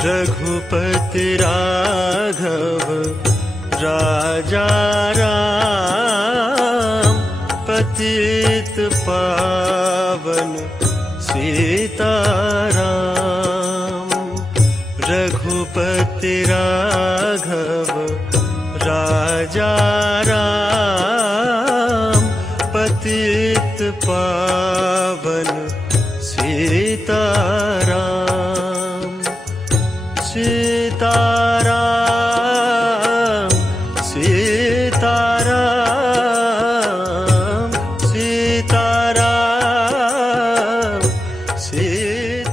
रघुपति राघव राजा राम, पतित पावन सीताराम। रघुपति राघव राजा राम, पतित पावन सीताराम। सीताराम सीताराम सीताराम सीताराम।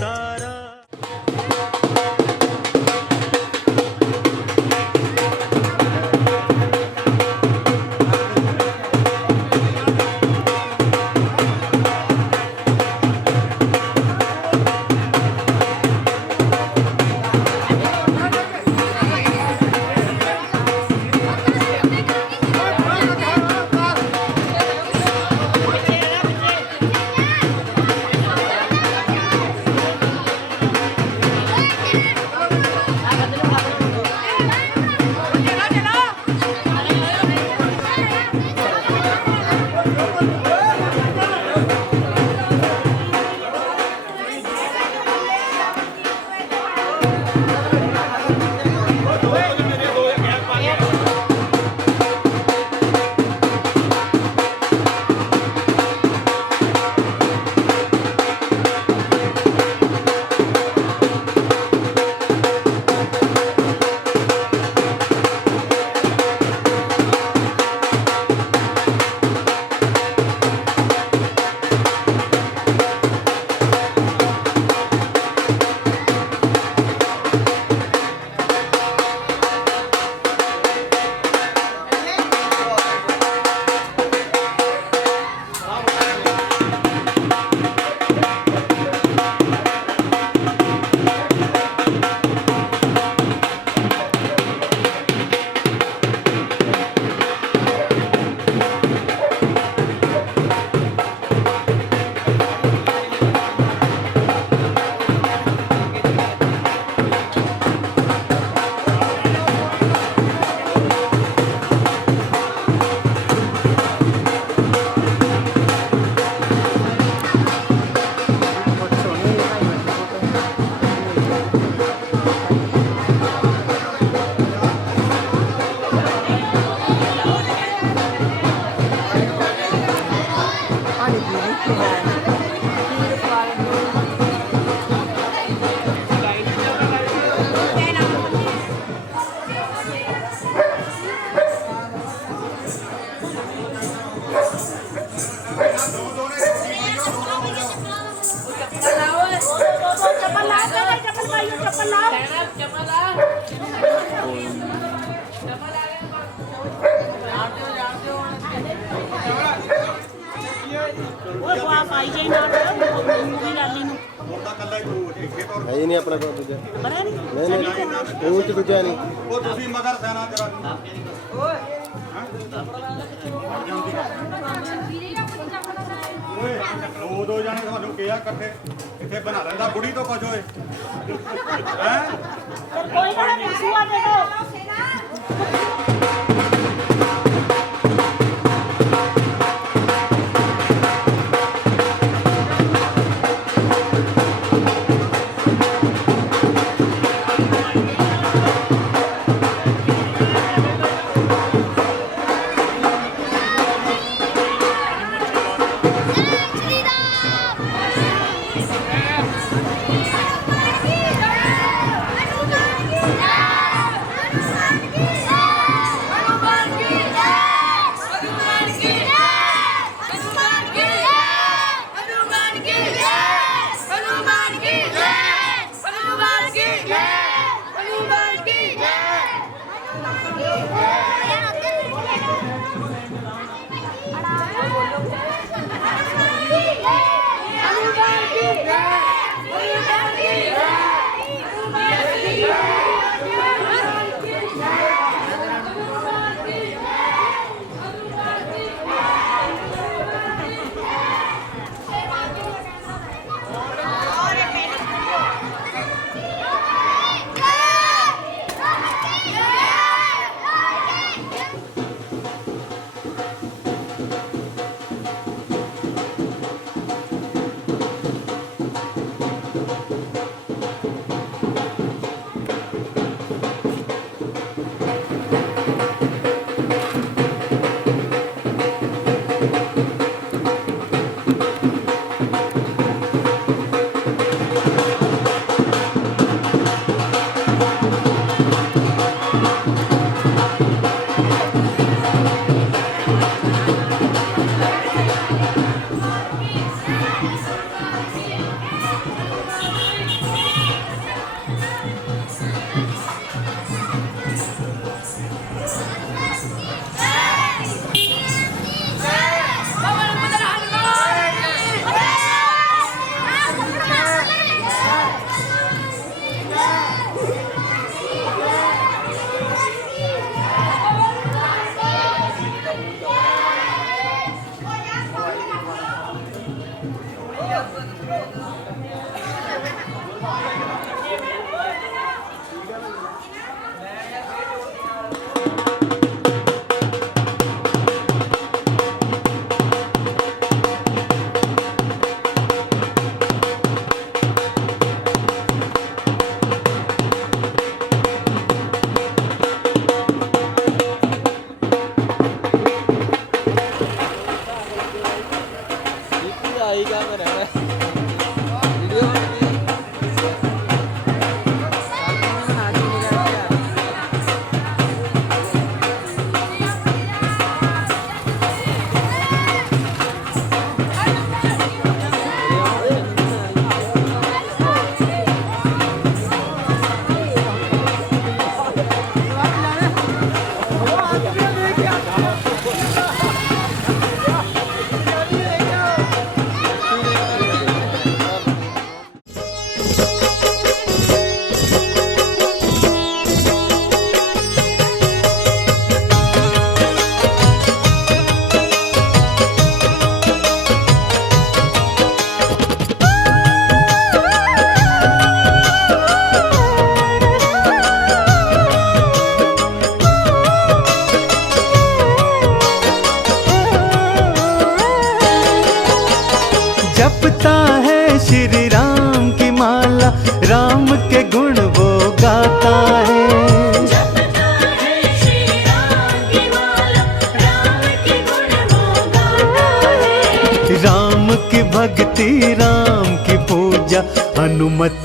है ही नहीं अपना को दूजा नहीं वो तो दूजा नहीं वो ਤੁਸੀਂ ਮਗਰ ਸੈਨਾ ਤੇਰਾ ਓਏ ਦੋ ਜਾਣੇ ਤੁਹਾਨੂੰ ਕਿਹਾ ਇਕੱਠੇ ਇੱਥੇ ਬਣਾ ਲੈਂਦਾ ਬੁੜੀ ਤੋਂ ਕੁਝ ਹੋਏ ਹੈ ਕੋਈ ਨਾ ਸੁਆ ਦੇ ਦੋ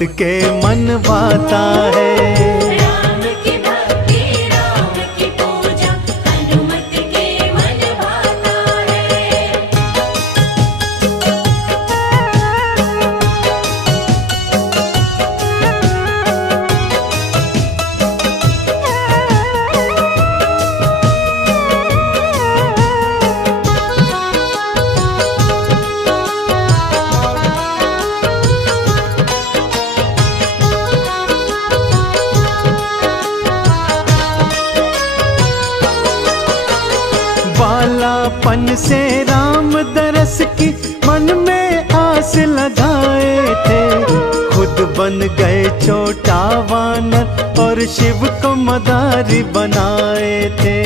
के मन भाता है। राम की भक्ति राम की पूजा हनुमत के मन भाता है। बालापन से राम दरस की मन में आस लगाए थे, खुद बन गए छोटा वानर और शिव को मदारी बनाए थे।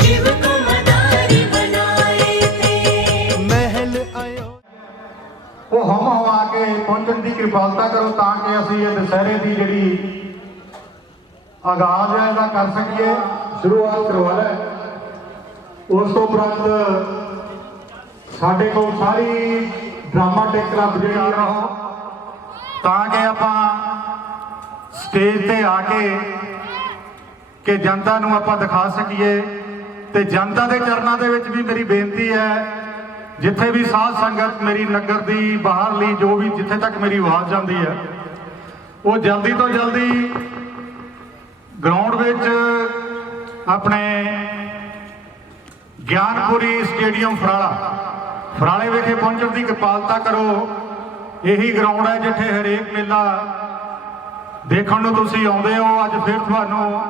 शिव को मदारी बनाए थे। महल आयो ਉਹ ਹਮ ਹਵਾ ਕੇ ਪਹੁੰਚਣ ਦੀ ਕਿਰਪਾਲਤਾ ਕਰੋ ਤਾਂ ਕਿ ਅਸੀਂ ਇਹ ਦੁਸਹਿਰੇ ਦੀ ਜਿਹੜੀ ਆਗਾਜ਼ ਹੈ ਇਹਦਾ ਕਰ ਸਕੀਏ, ਸ਼ੁਰੂਆਤ ਕਰਵਾ ਲੈ। ਉਸ ਤੋਂ ਉਪਰੰਤ ਸਾਡੇ ਕੋਲ ਸਾਰੀ ਡਰਾਮਾਟਿਕ ਕਲੱਬ ਜਿਹੜੇ ਆ ਰਹੋ ਤਾਂ ਕਿ ਆਪਾਂ ਸਟੇਜ ਤੇ ਆ ਕੇ ਜਨਤਾ ਨੂੰ ਆਪਾਂ ਦਿਖਾ ਸਕੀਏ। ਤੇ ਜਨਤਾ ਦੇ ਚਰਨਾਂ ਦੇ ਵਿੱਚ ਵੀ ਮੇਰੀ ਬੇਨਤੀ ਹੈ, ਜਿੱਥੇ ਵੀ ਸਾਧ ਸੰਗਤ ਮੇਰੀ ਨਗਰ ਦੀ ਬਾਹਰਲੀ ਜੋ ਵੀ ਜਿੱਥੇ ਤੱਕ ਮੇਰੀ ਆਵਾਜ਼ ਜਾਂਦੀ ਹੈ, ਉਹ ਜਲਦੀ ਤੋਂ ਜਲਦੀ ਗਰਾਊਂਡ ਵਿੱਚ ਆਪਣੇ ਗਿਆਨਪੁਰੀ ਸਟੇਡੀਅਮ ਫਰਾਲੇ ਵਿਖੇ ਪਹੁੰਚਣ ਦੀ ਕਿਰਪਾਲਤਾ ਕਰੋ। ਇਹੀ ਗਰਾਊਂਡ ਹੈ ਜਿੱਥੇ ਹਰੇਕ ਮੇਲਾ ਦੇਖਣ ਨੂੰ ਤੁਸੀਂ ਆਉਂਦੇ ਹੋ। ਅੱਜ ਫਿਰ ਤੁਹਾਨੂੰ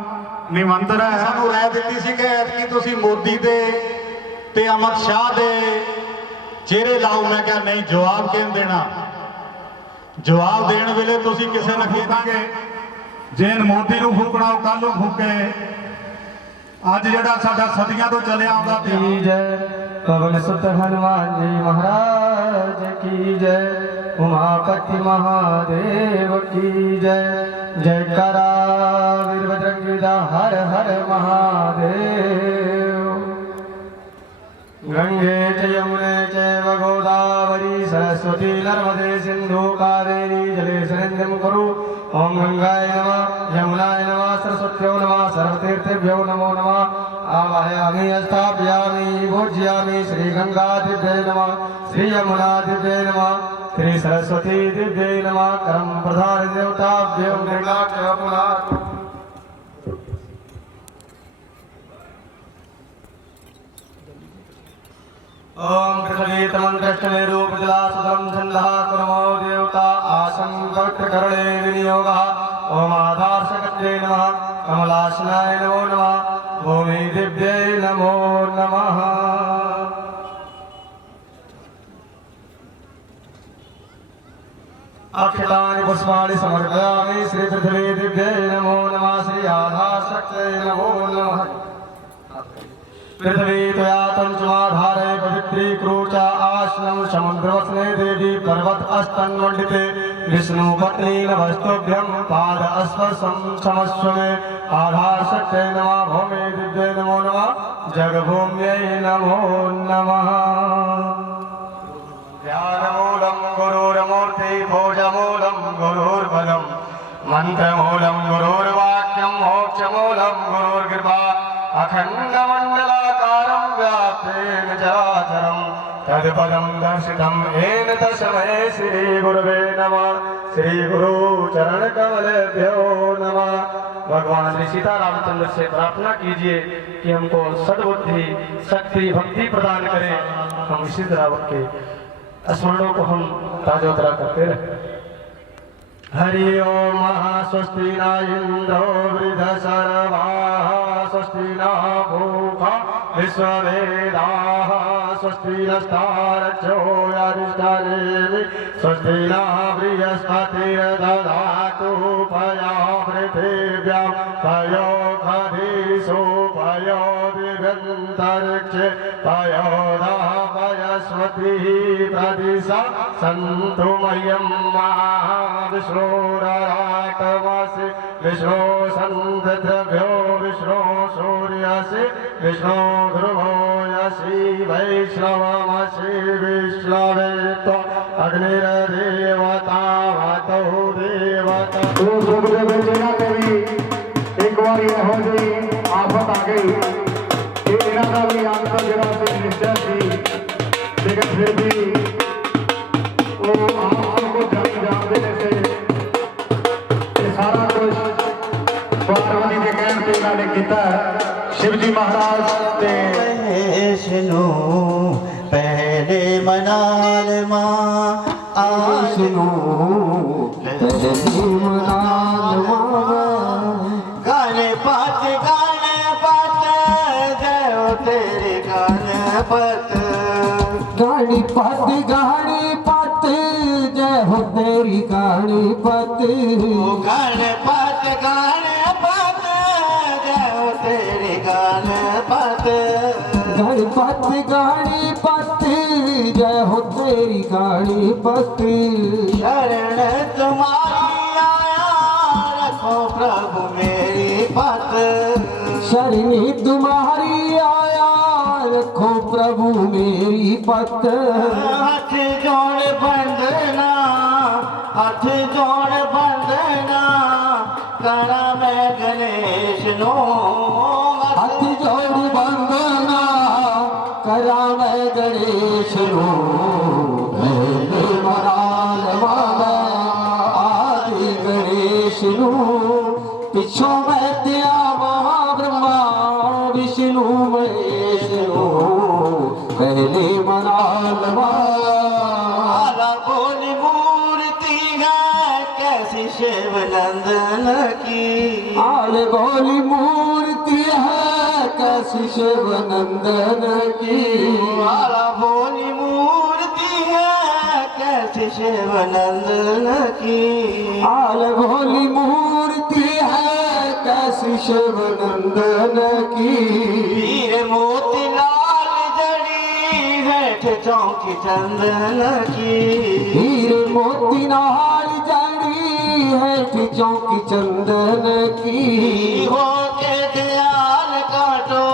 ਨਿਮੰਤਰਣ ਹੈ। ਸਾਨੂੰ ਰਾਏ ਦਿੱਤੀ ਸੀ ਕਿ ਐਤਕੀ ਤੁਸੀਂ ਮੋਦੀ ਦੇ ਤੇ ਅਮਿਤ ਸ਼ਾਹ ਦੇ ਚਿਹਰੇ ਲਾਓ। ਮੈਂ ਕਿਹਾ ਨਹੀਂ, ਜਵਾਬ ਕਿਹਨ ਦੇਣਾ? ਜਵਾਬ ਦੇਣ ਵੇਲੇ ਤੁਸੀਂ ਕਿਸੇ ਨੂੰ ਫੂਕਾਂਗੇ। ਜੇ ਮੋਦੀ ਨੂੰ ਫੂਕਣਾ ਉਹ ਕੱਲ ਨੂੰ ਫੂਕੇ। ਅੱਜ ਜਿਹੜਾ ਸਾਡਾ ਸਦੀਆਂ ਤੋਂ ਚੱਲਿਆ ਆਉਂਦਾ की जय पवन सुत हनुमान जी महाराज की जय, उमापति महादेव की जय। जयकारा वीर बजरंगी दा हर हर महादेव। गंगे च यमुने चैव गोदावरी सरस्वती नर्मदे सिंधु कावेरी जलेस्मिन् कुरु। ओम गंगाय नमः यमुनाय नमः सरस्वत्यो नमः सर्वतीर्थेभ्यो नमो नमः। आवाहयामि स्थापयामि पूजयामि श्री गंगादिव्ये नमः, श्री यमुनादिव्ये नमः, श्री सरस्वती दिव्ये नमः। करम प्रधान देवताभ्यो निर्णाक्ष पुनः। ओम पृथ्वी तमंत्रष्टमे रूपजला सुतरम छंदः कुर्मो देवता आसं पवित्रकरणे विनियोगः। ओम आधारशक्त्यै नमः, कमलासनाय नमो नमः, भूमि दिव्यै नमो नमः। अक्षतानि पुष्पाणि समर्पयामि श्री पृथ्वी दिव्यै नमो नमः, श्री आधारशक्त्यै नमो नमः। पृथ्वी त्वया तंचुमाधारे पवित्रीकृता आश्रम समुद्रवसने देवी पर्वत अस्तन्मण्डिते विष्णु पत्नी नमस्तुभ्यं पाद स्पर्शं क्षमस्व मे। आधारशक्त्यै नमः, भौमे दिव्यै नमो नमः, जगभूम्यै नमो नमः। ध्यानमूलं गुरुर्मूर्ति भोजमूलं गुरुर्बलं मंत्रमूलं गुरुर्वाक्यं मोक्षमूलं गुरुर्कृपा। अखण्डमण्डलाकारं व्याप्तेन चराचरं तत्पदं दर्शितं येन तस्मै श्रीगुरवे नमः। श्रीगुरु चरणकमलेभ्यो नमः। भगवान श्री सीता रामचंद्र से प्रार्थना कीजिए कि हमको सद्बुद्धि शक्ति भक्ति प्रदान करें। हम इसी तरह के स्मरणों को हम ताजोतरा करते रहे। हरि ओम स्वस्ति न इंद्रो वृद्धशर्वाः, स्वस्ति न भूखा विश्ववेदाः, स्वस्ति नस्तारक्षो याधिष्ठानेमि, स्वस्ति न बृहस्पतिर्दधातु पया पृथिव्यां पयोखधीषु पयो दिगन्तरिक्षे पयोदापयस्वतिः प्रदिशा सन्तु मह्यं विष्णुराटमसि विष्णु सन्धद्रव्यो विष्णु सूर्यसि विष्णु ध्रुवो यसि वैष्णवमसि विष्णवे त्वम् अग्निर्देवता मतौ देव ਉਸ ਯੁੱਗ ਦੇ ਵਿੱਚ ਇਹਨਾਂ ਤੇ ਵੀ ਇੱਕ ਵਾਰੀ ਇਹੋ ਜਿਹੀ ਆਫਤ ਆ ਗਈ ਕਿ ਇਹਨਾਂ ਦਾ ਵੀ ਅੰਤ ਜਿਹੜਾ ਸੀ ਨਿਸ਼ਚੈ ਸੀ, ਲੇਕਿਨ ਫਿਰ ਵੀ ਉਹ ਆਪ ਸਭ ਕੁਝ ਜਾਣਦੇ ਨੇ ਤੇ ਸਾਰਾ ਕੁਝ ਪਾਰਵਤੀ ਦੇ ਕਹਿਣ ਤੇ ਇਹਨਾਂ ਨੇ ਕੀਤਾ ਹੈ। शिव जी महाराज ते विष्णु पहले मनाल माँ विष्णु पहले मनाल गाने पात जय हो तेरे गाने पत गाड़ी पत जय हो तेरी गाड़ी पत गाने पात जय हो तेरे गाने पत गणपत गाड़ी पत जय हो तेरी गाड़ी पत शरण तुम्हारी आया रखो प्रभु मेरी पत शरणी तुम्हारी आया रखो प्रभु मेरी पत हाथ जोड़ बंदना हाथ जोड़ बंदना करा मैं गणेश नो हाथ जोड़ बंदना करा मैं गणेश नो पहले मनाल माना आदि गणेश नो पिछो मैं त्या ब्रह्मा विष्णु महेश नो पहले मनाल आला बोली मूर्ति है कैसी शिव नंदन की आल बोली मूर्ति है कैसी शिव नंदन की आला बोली मूर्ति है कैसी शिव नंदन की आल भोली मूर्ति है कैसी शिव नंदन की वीर मोती लाल जड़ी हेठ चौकी चंदन की हीरे मोती नाल जड़ी है चौकी चंदन की हो के दयाल काटो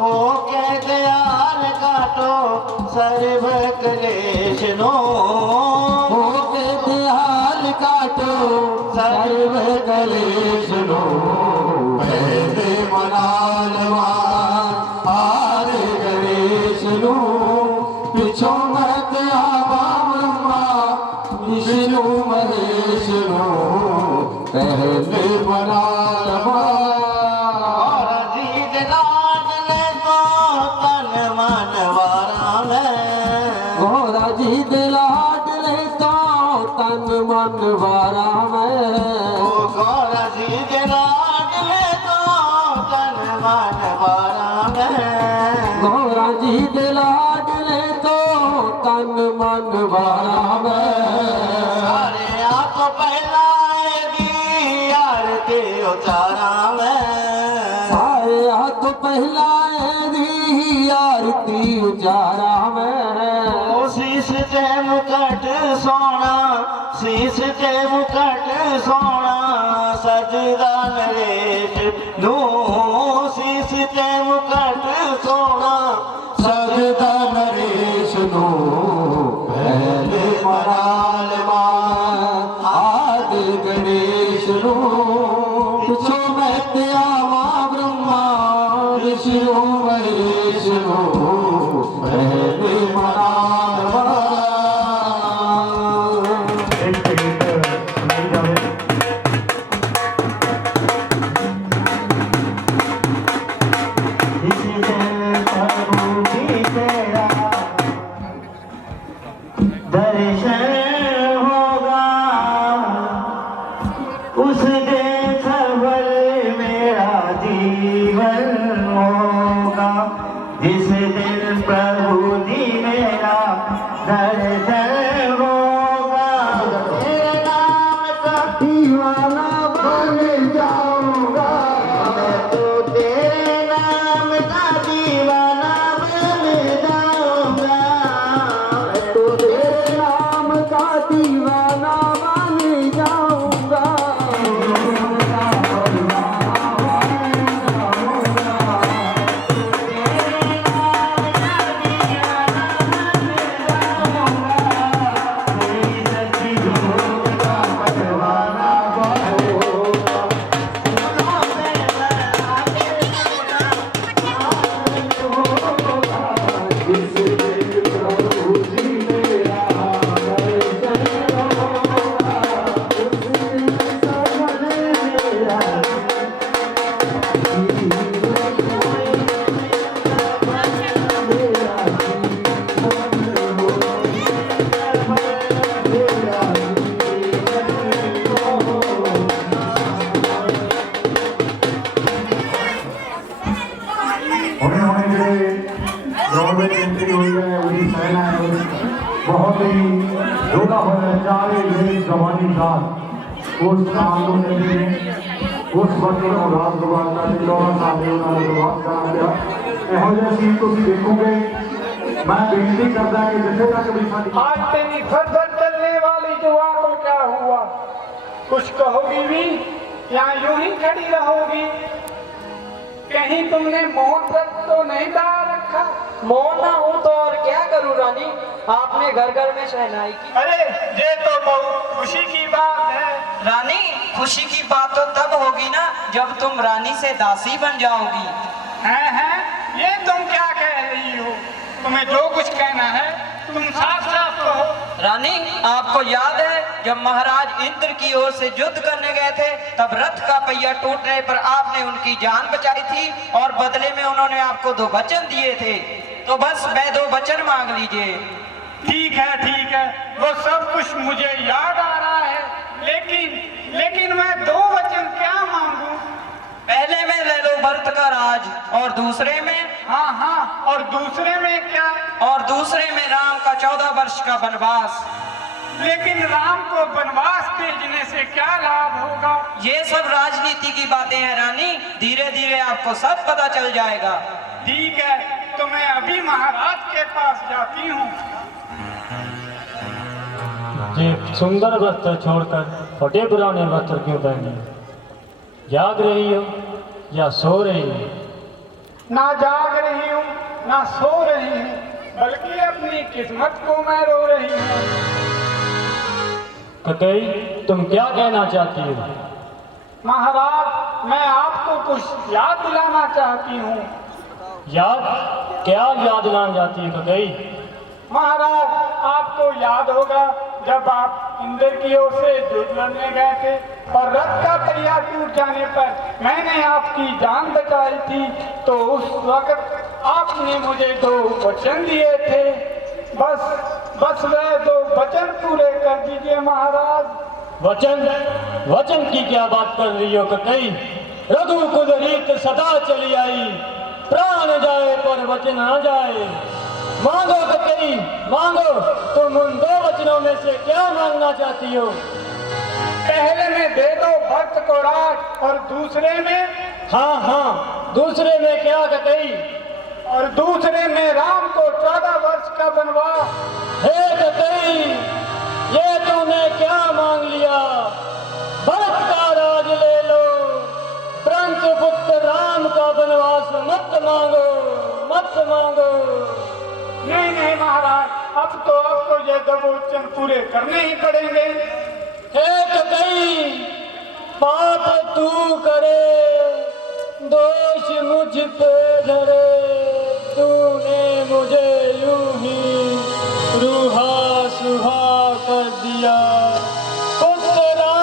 हो के दयाल काटो सर्व कलेश नो हो के दयाल काटो सर्व कलेश नो पहले मनाल आर गणेश नो पिछो मत आवा ब्रह्मा विष्णु महेश नो पहले मनाल और जीत लाज ले तो तन मन वारा में घोड़ा जी दिलाट ले तो तन मन वारा में ओ गौरा जीत लाज ले तो तन मन वारा में घोड़ा जी दिलाट ले तो तन मन वारा में अरे आप पहला दी आरती उतारा में सारे हाथ पहला दी आरती उजारा में ओ शीश ते मुकट सोना शीश ते मुकट सोना सजदा नरेश नू शीश ते मुकट सोना सजदा नरेश नो पहले मनाल आदि गणेश नो पिछो मैं त्यावा ब्रह्मा विष्णु महेश नो पहले मनाल एक गीत सुनाई जावे। दर्शन होगा उसके सफल मेरा जीवन होगा ਲਈ ਜੋਗਾ ਹੋਇਆ ਚਾਰੇ ਜਿਹੜੇ ਜਵਾਨੀ ਦਾ ਉਸ ਨਾਮ ਨੂੰ ਕਹਿੰਦੇ ਨੇ ਉਸ ਵਕਤ ਨੂੰ ਰਾਤ ਗਵਾਤਾ ਤੇ ਲੋਕਾਂ ਸਾਹਮਣੇ ਉਹਨਾਂ ਨੂੰ ਜਵਾਬ ਕਰਾਂ ਪਿਆ ਇਹੋ ਜਿਹੇ ਸੀ ਤੁਸੀਂ ਦੇਖੋਗੇ मैं बेनती करता कि जिथे तक भी साडी आज तेरी फरफर चलने वाली दुआ को क्या हुआ? कुछ कहोगी भी या यूं ही खड़ी रहोगी? कहीं तुमने मौन व्रत तो नहीं डाल रखा? मौन ना हूँ तो और क्या करूँ रानी, आपने घर घर में शहनाई की। अरे ये तो बहुत खुशी की बात है। रानी खुशी की बात तो तब होगी ना जब तुम रानी से दासी बन जाओगी। हैं ये तुम क्या कह रही हो? तुम्हें जो कुछ कहना है तुम साफ साफ कहो। रानी आपको याद है जब महाराज इंद्र की ओर से युद्ध करने गए थे तब रथ का पहिया टूटने पर आपने उनकी जान बचाई थी और बदले में उन्होंने आपको 2 वचन दिए थे, तो बस मैं 2 वचन मांग लीजिए। ठीक है वो सब कुछ मुझे याद आ रहा है, लेकिन मैं 2 वचन क्या मांगू? पहले में ले लो भरत का राज और दूसरे में हाँ और दूसरे में क्या? और दूसरे में राम का 14 वर्ष का वनवास। लेकिन राम को वनवास भेजने से क्या लाभ होगा? ये सब राजनीति की बातें हैं रानी, धीरे धीरे आपको सब पता चल जाएगा। ठीक है तो मैं अभी महाराज के पास जाती हूँ। ये सुंदर वस्त्र छोड़कर फटे पुराने वस्त्र क्यों पहने? जाग रही हो या सो रही हो? ना जाग रही हूँ ना सो रही हूँ, बल्कि अपनी किस्मत को मैं रो रही हूँ। ककई तुम क्या कहना चाहती हो? महाराज मैं आपको कुछ याद दिलाना चाहती हूँ। याद? क्या याद दिलाना चाहती है ककई? महाराज आपको याद होगा जब आप इंद्र की ओर से युद्ध लड़ने गए थे और रथ का पहिया टूट जाने पर मैंने आपकी जान बचाई थी, तो उस वक्त आपने मुझे 2 वचन दिए थे। बस वह 2 वचन पूरे कर दीजिए महाराज। वचन की क्या बात कर रही हो ककई? रघुकुल रीत सदा चली आई, प्राण जाए पर वचन न जाए। मांगो ककई मांगो, तुम उन 2 वचनों में से क्या मांगना चाहती हो? पहले में दे दो भक्त को राज और दूसरे में हाँ दूसरे में क्या ककई? और दूसरे में राम को 14 वर्ष का वनवास। हे ककई ये तूने क्या मांग लिया? भरत का राज ले लो, परंतु पुत्र राम का वनवास मत मांगो। नहीं महाराज, अब तो आपको ये 2 वचन पूरे करने ही पड़ेंगे। हे ककई पाप तू करे, दोष मुझ पे धरे, तूने मुझे यूं ही रूहा सुहा कर दिया। पुत्रा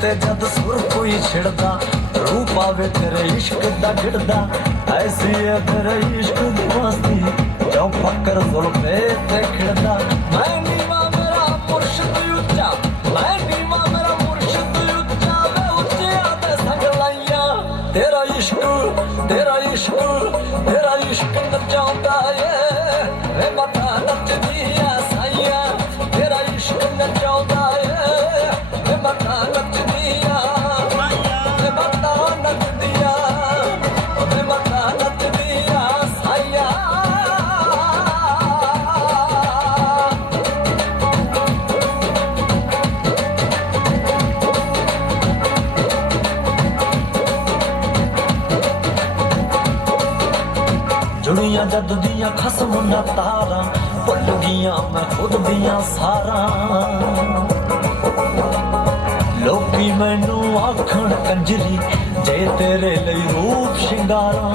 ते जद सुर कोई छिड़दा, रूप आवे तेरे इश्क दा गिरदा। ऐसी है तेरे इश्क दी मस्ती, जो फकर जुल्फे ते खिड़दा। मैं नीवा मेरा मुर्शिद उच्चा, मैं नीवा मेरा मुर्शिद उच्चा, वे उच्चे आते संग लाइया। तेरा इश्क ਨਚਾਉਂਦਾ ਏ ਮੱਤਾਂ ਨੱਚਦੀਆਂ ਤੇ ਮੱਤਾਂ ਨੱਚਦੀਆਂ ਤੇ ਮੱਤਾਂ ਨੱਚਦੀਆਂ ਸਾਈਆਂ जुड़ियां जद दियां खसम न तारा भुल गईयां मैं खुद दियां सारा लोकी मैनू आखण कंजरी जे तेरे लई रूप शिंगारा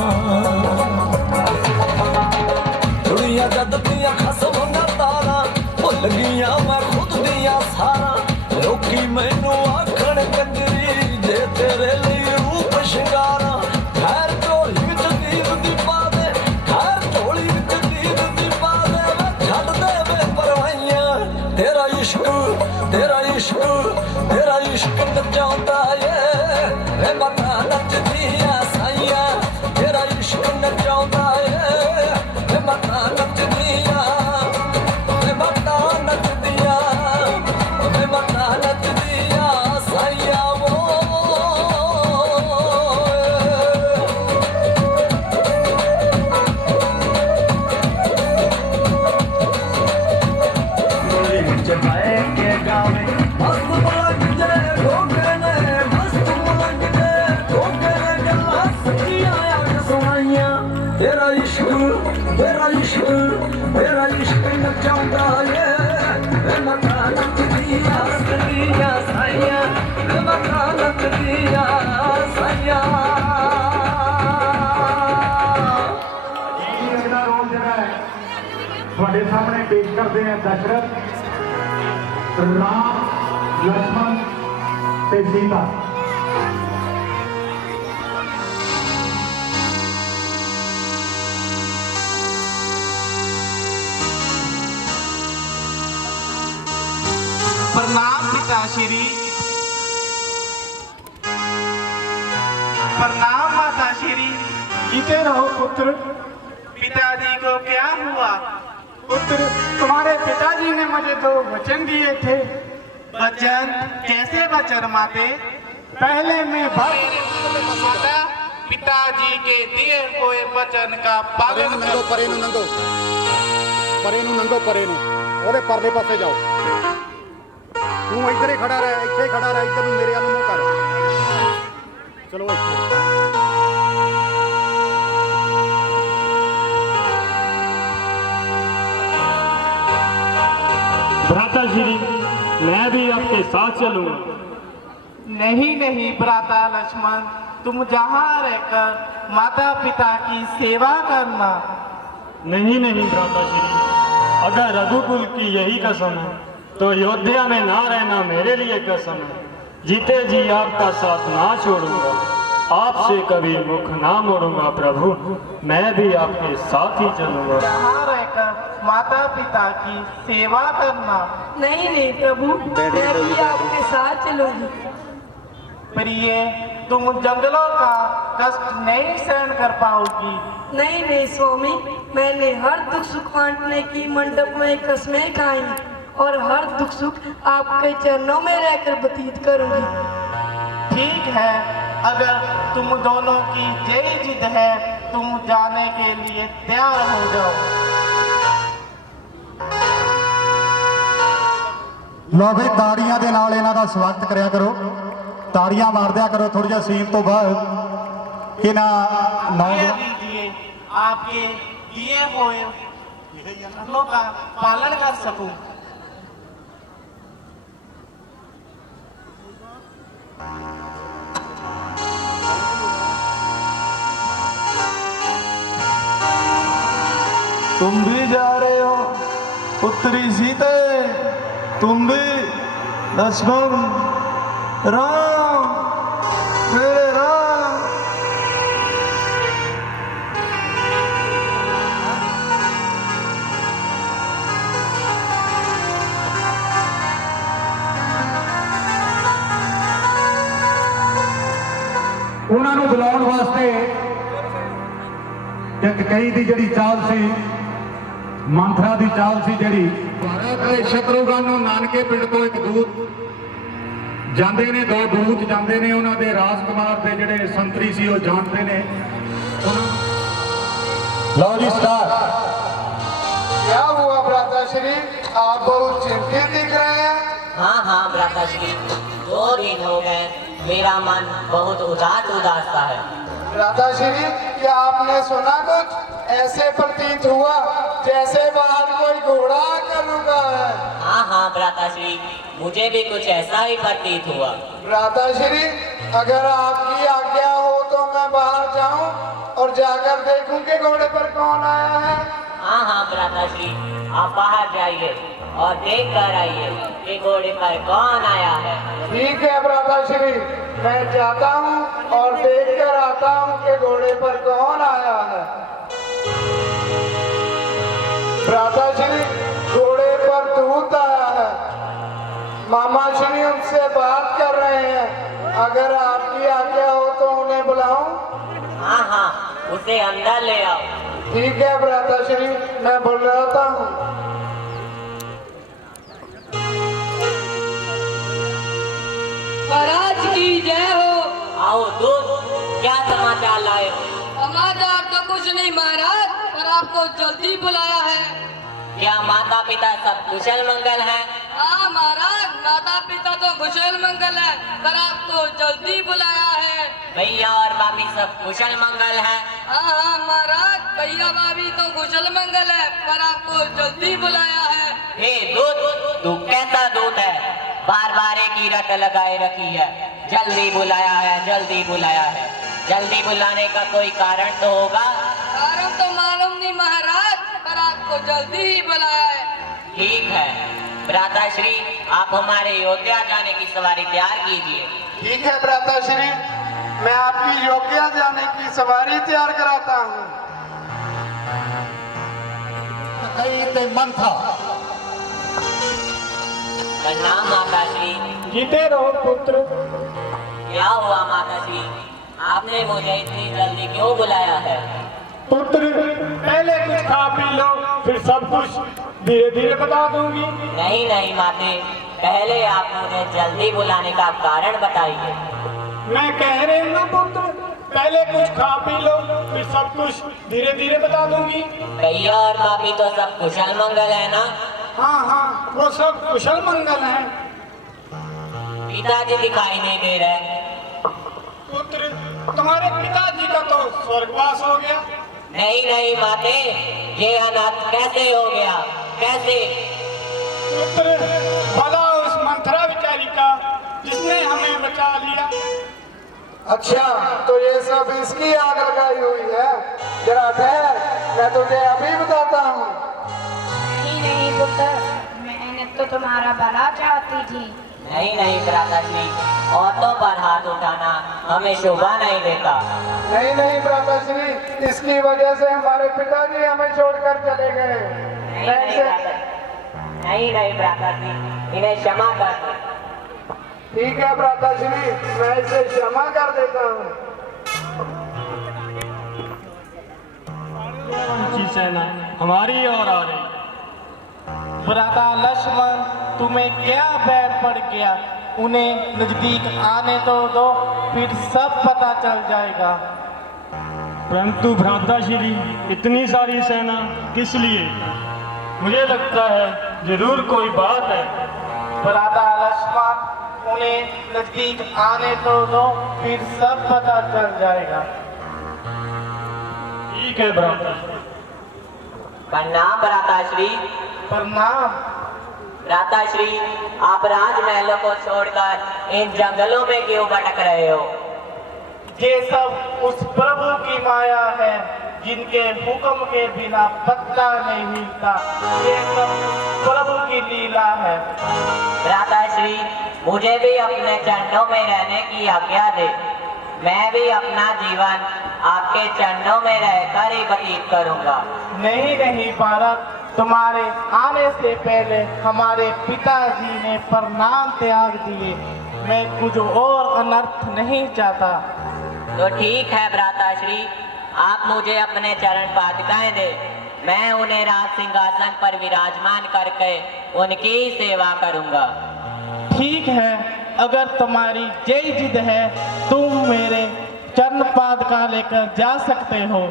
जुड़ियां जद दियां खसम न तारा भुल गईयां मैं खुद दियां सारा लोकी मैनू आखण कंजरी जे तेरे लई रूप शिंगारा खैर ढोली विच दीप दी पा दे खैर ढोली विच दीप दी पा दे वे छड्ड दे वे परवाइयां तेरा इश्क नचाउंदा ए वे मत्था नचदियां साइयां तेरा इश्क नचाउंदा ए वे मत्था नचदियां वे मत्था नचदियां वे मत्था नचदियां साइयां वो जमाए के गावे मस्त मलंग जे ठोकने मस्त मलंग जे ठोकने गल्ला सच्चियां याद सुनाइयां तेरा इश्क नचाउंदा ए वे मत्था नचदियां साइयां वे मत्था नचदियां साइयां अगला रोल ਜਿਹੜਾ ਹੈ ਤੁਹਾਡੇ ਸਾਹਮਣੇ ਪੇਸ਼ ਕਰਦੇ ਹਾਂ ਦਸ਼ਰਥ राम लक्ष्मण ते सीता प्रणाम पिताश्री प्रणाम माताश्री जीते रहो पुत्र। पिताजी को क्या हुआ पुत्र, तुम्हारे पिताजी ने मुझे 2 वचन दिए थे। वचन? कैसे वचन माते? पहले मैं माता पिताजी के दिए हुए वचन का पालन करो। परे ਨੂੰ ਨੰਗੋ ਪਰੇ ਨੂੰ ਉਹਦੇ ਪਰਲੇ ਪਾਸੇ ਜਾਓ ਤੂੰ ਇੱਧਰ ਹੀ ਖੜਾ ਰਹਿ ਇੱਥੇ ਹੀ ਖੜਾ ਰਹਿ ਇੱਧਰ ਨੂੰ ਮੇਰੇ ਵੱਲ ਨੂੰ ਮੂੰਹ ਕਰ ਚਲੋ ਇੱਥੇ भ्राता श्री मैं भी आपके साथ चलूंगा। नहीं भ्राता लक्ष्मण, तुम जहाँ रहकर माता पिता की सेवा करना। नहीं भ्राता श्री, अगर रघुकुल की यही कसम है तो अयोध्या में ना रहना मेरे लिए कसम है। जीते जी आपका साथ ना छोड़ूंगा, आपसे कभी मुख ना मोड़ूंगा प्रभु, मैं भी आपके साथ ही चलूंगा। जहाँ रहकर माता पिता की सेवा करना। नहीं प्रभु, मैं भी आपके साथ चलूंगी। प्रिय, तुम जंगलों का कष्ट नहीं सहन कर पाओगी। नहीं स्वामी, मैंने हर दुख सुख बांटने की मंडप में कसमें खाई और हर दुख सुख आपके चरणों में रहकर व्यतीत करूंगी। ठीक है, अगर तुम दोनों की यही जिद है, तुम जाने के लिए तैयार हो जाओ। ਲਓ ਵੀ ਤਾੜੀਆਂ ਦੇ ਨਾਲ ਇਹਨਾਂ ਦਾ ਸਵਾਗਤ ਕਰਿਆ ਕਰੋ, ਤਾੜੀਆਂ ਮਾਰਦਿਆ ਕਰੋ ਥੋੜੀ ਜਿਹਾ ਸੀਨ ਤੋਂ ਬਾਅਦ ਇਹਨਾਂ आज्ञा दीजिए, आपके दिए हुए वचनों का पालन कर सकूं। तुम भी जा रहे हो पुत्री सीते, तुम भी लक्ष्मण राम मेरे राम। ਉਹਨਾਂ ਨੂੰ ਬੁਲਾਉਣ ਵਾਸਤੇ ਇੱਕ ਕਈ ਦੀ ਜਿਹੜੀ ਚਾਲ ਸੀ, ਮੰਥਰਾ ਦੀ ਚਾਲ ਸੀ ਜਿਹੜੀ ਸ਼ਤਰੂਘਨ ਨੂੰ ਨਾਨਕੇ ਪਿੰਡ ਤੋਂ ਇੱਕ ਦੂਤ ਜਾਂਦੇ ਨੇ, 2 ਦੂਤ ਜਾਂਦੇ ਨੇ, ਉਹਨਾਂ ਦੇ ਰਾਜਕੁਮਾਰ ਦੇ ਜਿਹੜੇ ਸੰਤਰੀ ਸੀ ਉਹ ਜਾਣਦੇ ਨੇ। ਲਓ ਜੀ ਸਟਾਰ। क्या हुआ भ्राताश्री, आप बहुत चिंतित दिख रहे हैं। हाँ हाँ भ्राताश्री, 2 दिन हो गए, मेरा मन बहुत उदास उदास सा है। भ्राताश्री, क्या आपने सुना कुछ? ऐसे प्रतीत हुआ जैसे बाहर कोई घोड़ा आकर रुका है। हाँ हाँ भ्राताश्री, मुझे भी कुछ ऐसा ही प्रतीत हुआ। भ्राताश्री, अगर आपकी आज्ञा हो तो मैं बाहर जाऊं और जाकर देखूं कि घोड़े पर कौन आया है। हाँ हाँ भ्राताश्री, आप बाहर जाइए और देख कर आइए कि घोड़े पर कौन आया है। ठीक है भ्राताश्री, मैं जाता हूँ और देख कर आता हूँ कि घोड़े पर कौन आया है। भ्राताश्री, घोड़े पर दूत आया है। मामा श्री उनसे बात कर रहे हैं, अगर आपकी आज्ञा हो तो उन्हें बुलाऊं। हाँ हाँ, उसे अंदर ले आओ। ठीक है भ्राताश्री, मैं बुलाता हूँ। महाराज की जय हो। आओ दूत, क्या समाचार लाए हो? समाचार तो कुछ नहीं महाराज, पर आपको जल्दी बुलाया है। क्या माता पिता सब कुशल मंगल हैं? हाँ महाराज, माता पिता तो कुशल मंगल है, पर आपको जल्दी बुलाया है। भैया और भाभी सब कुशल मंगल हैं? हाँ हाँ महाराज, भैया भाभी तो कुशल मंगल है, पर आपको जल्दी बुलाया है। हे दूत, तू कैसा दूत है? बार बार एक ही रट लगाए रखी है, जल्दी बुलाया है, जल्दी बुलाया है। जल्दी बुलाने का कोई कारण तो होगा? कारण तो मालूम नहीं महाराज, पर आपको जल्दी ही बुलाया है। ठीक है भ्राताश्री, आप हमारे अयोध्या जाने की सवारी तैयार कीजिए। ठीक है भ्राताश्री, मैं आपकी अयोध्या जाने की सवारी तैयार कराता हूँ। प्रणाम माताश्री। जीते रहो पुत्र। क्या हुआ माताश्री, आपने मुझे इतनी जल्दी क्यों बुलाया है? पुत्र, पहले कुछ खा पी लो, फिर सब कुछ धीरे धीरे बता दूंगी। नहीं नहीं माते, पहले आप मुझे जल्दी बुलाने का कारण बताइए। मैं कह रही हूँ ना पुत्र, पहले कुछ खा पी लो, फिर सब कुछ धीरे धीरे बता दूंगी। भैया और भाभी तो सब कुशल मंगल है ना? हाँ हाँ, वो सब कुशल मंगल हैं। पिताजी दिखाई नहीं दे रहे। पुत्र, तुम्हारे पिताजी का तो स्वर्गवास हो गया। नहीं नहीं माते, ये अनाथ कैसे हो गया, कैसे? पुत्र, भला उस मंथरा बिचारी का जिसने हमें बचा लिया। अच्छा, तो ये सब इसकी आग लगाई हुई है। जरा ठहर, मैं तुझे अभी बताता हूँ। नहीं नहीं पुत्र, मैंने तो तुम्हारा भला चाहती थी। नहीं नहीं भ्राताश्री, औरतों पर हाथ उठाना हमें शोभा नहीं देता। नहीं नहीं भ्राताश्री, इसकी वजह से हमारे पिताजी हमें छोड़कर चले गए। नहीं नहीं भ्राताश्री, इन्हें क्षमा कर दो। ठीक है भ्राताश्री, मैं इसे क्षमा कर देता हूँ। की सेना हमारी ओर आ रही। भ्राता लक्ष्मण, तुम्हें क्या बैर पड़ गया? उन्हें नजदीक आने तो दो, फिर सब पता चल जाएगा। परंतु भ्राताश्री, इतनी सारी सेना किस लिए? मुझे लगता है जरूर कोई बात है। भ्राता लक्ष्मण, उन्हें नजदीक आने तो दो, फिर सब पता चल जाएगा। ठीक है भ्राताश्री। प्रणाम भ्राताश्री। प्रणाम। भ्राताश्री, आप राजमहलों को छोड़कर इन जंगलों में क्यों भटक रहे हो? ये सब उस प्रभु की माया है, जिनके हुक्म के बिना पत्ता नहीं हिलता। ये सब प्रभु की लीला है। भ्राताश्री, मुझे भी अपने चरणों में रहने की आज्ञा दे। मैं भी अपना जीवन आपके चरणों में रहकर ही व्यतीत करूंगा। नहीं नहीं भारत, तुम्हारे आने से पहले हमारे पिताजी ने प्रणाम त्याग दिए। मैं कुछ और अनर्थ नहीं चाहता। तो ठीक है भ्राताश्री, आप मुझे अपने चरण पादुकाएं दे। मैं उन्हें राज सिंहासन पर विराजमान करके उनकी सेवा करूंगा। ठीक है, अगर तुम्हारी जय जिद है तुम मेरे चरण पाद का लेकर जा सकते हो।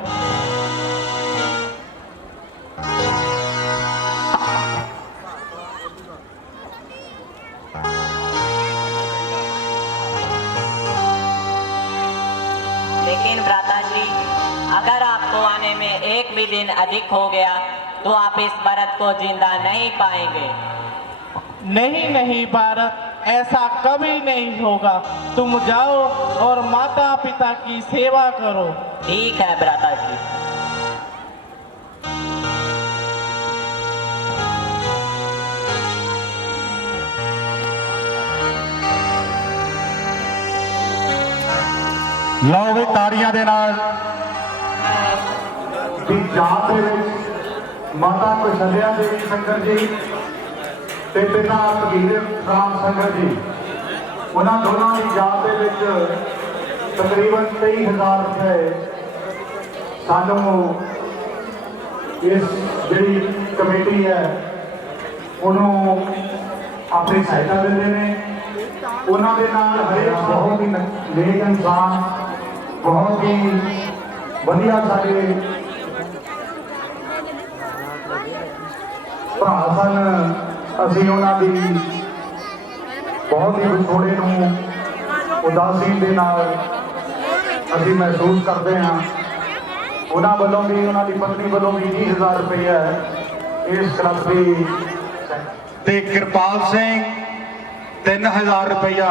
लेकिन भ्राताश्री, अगर आपको आने में एक भी दिन अधिक हो गया तो आप इस व्रत को जिंदा नहीं पाएंगे। नहीं नहीं भारत, ऐसा कभी नहीं होगा। तुम जाओ और माता पिता की सेवा करो। ठीक है भ्राताश्री। ਲਓ ਵੀ ਤਾੜੀਆਂ ਦੇ ਨਾਲ ਦੀ ਜਾਤ ਦੇ ਵਿੱਚ ਮਾਤਾ ਕੁਸ਼ਲਿਆ ਦੇਵੀ ਸੰਗਰ ਜੀ ਤੇ ਪਿਤਾ ਭਗੀਰਥ ਰਾਮ ਸੰਗਰ ਜੀ, ਉਹਨਾਂ ਦੋਨਾਂ ਦੀ ਜਾਤ ਦੇ ਵਿੱਚ ਤਕਰੀਬਨ 23,000 ਰੁਪਏ ਸਾਨੂੰ ਇਸ ਜਿਹੜੀ ਕਮੇਟੀ ਹੈ ਉਹਨੂੰ ਆਪਣੀ ਸਹਾਇਤਾ ਦਿੰਦੇ ਨੇ। ਉਹਨਾਂ ਦੇ ਨਾਲ ਹਰੇਕ ਬਹੁਤ ਹੀ ਨੇਕ ਇਨਸਾਨ, ਬਹੁਤ ਹੀ ਵਧੀਆ ਸਾਡੇ ਭਰਾ ਸਨ। ਅਸੀਂ ਉਹਨਾਂ ਦੀ ਬਹੁਤ ਹੀ ਵਿਛੋੜੇ ਨੂੰ ਉਦਾਸੀ ਦੇ ਨਾਲ ਅਸੀਂ ਮਹਿਸੂਸ ਕਰਦੇ ਹਾਂ। ਉਹਨਾਂ ਵੱਲੋਂ ਵੀ, ਉਹਨਾਂ ਦੀ ਪਤਨੀ ਵੱਲੋਂ ਵੀ 20,000 ਰੁਪਏ ਇਸ ਕਲੱਬ ਦੀ ਤੇ ਕਿਰਪਾਲ ਸਿੰਘ 3000 ਰੁਪਇਆ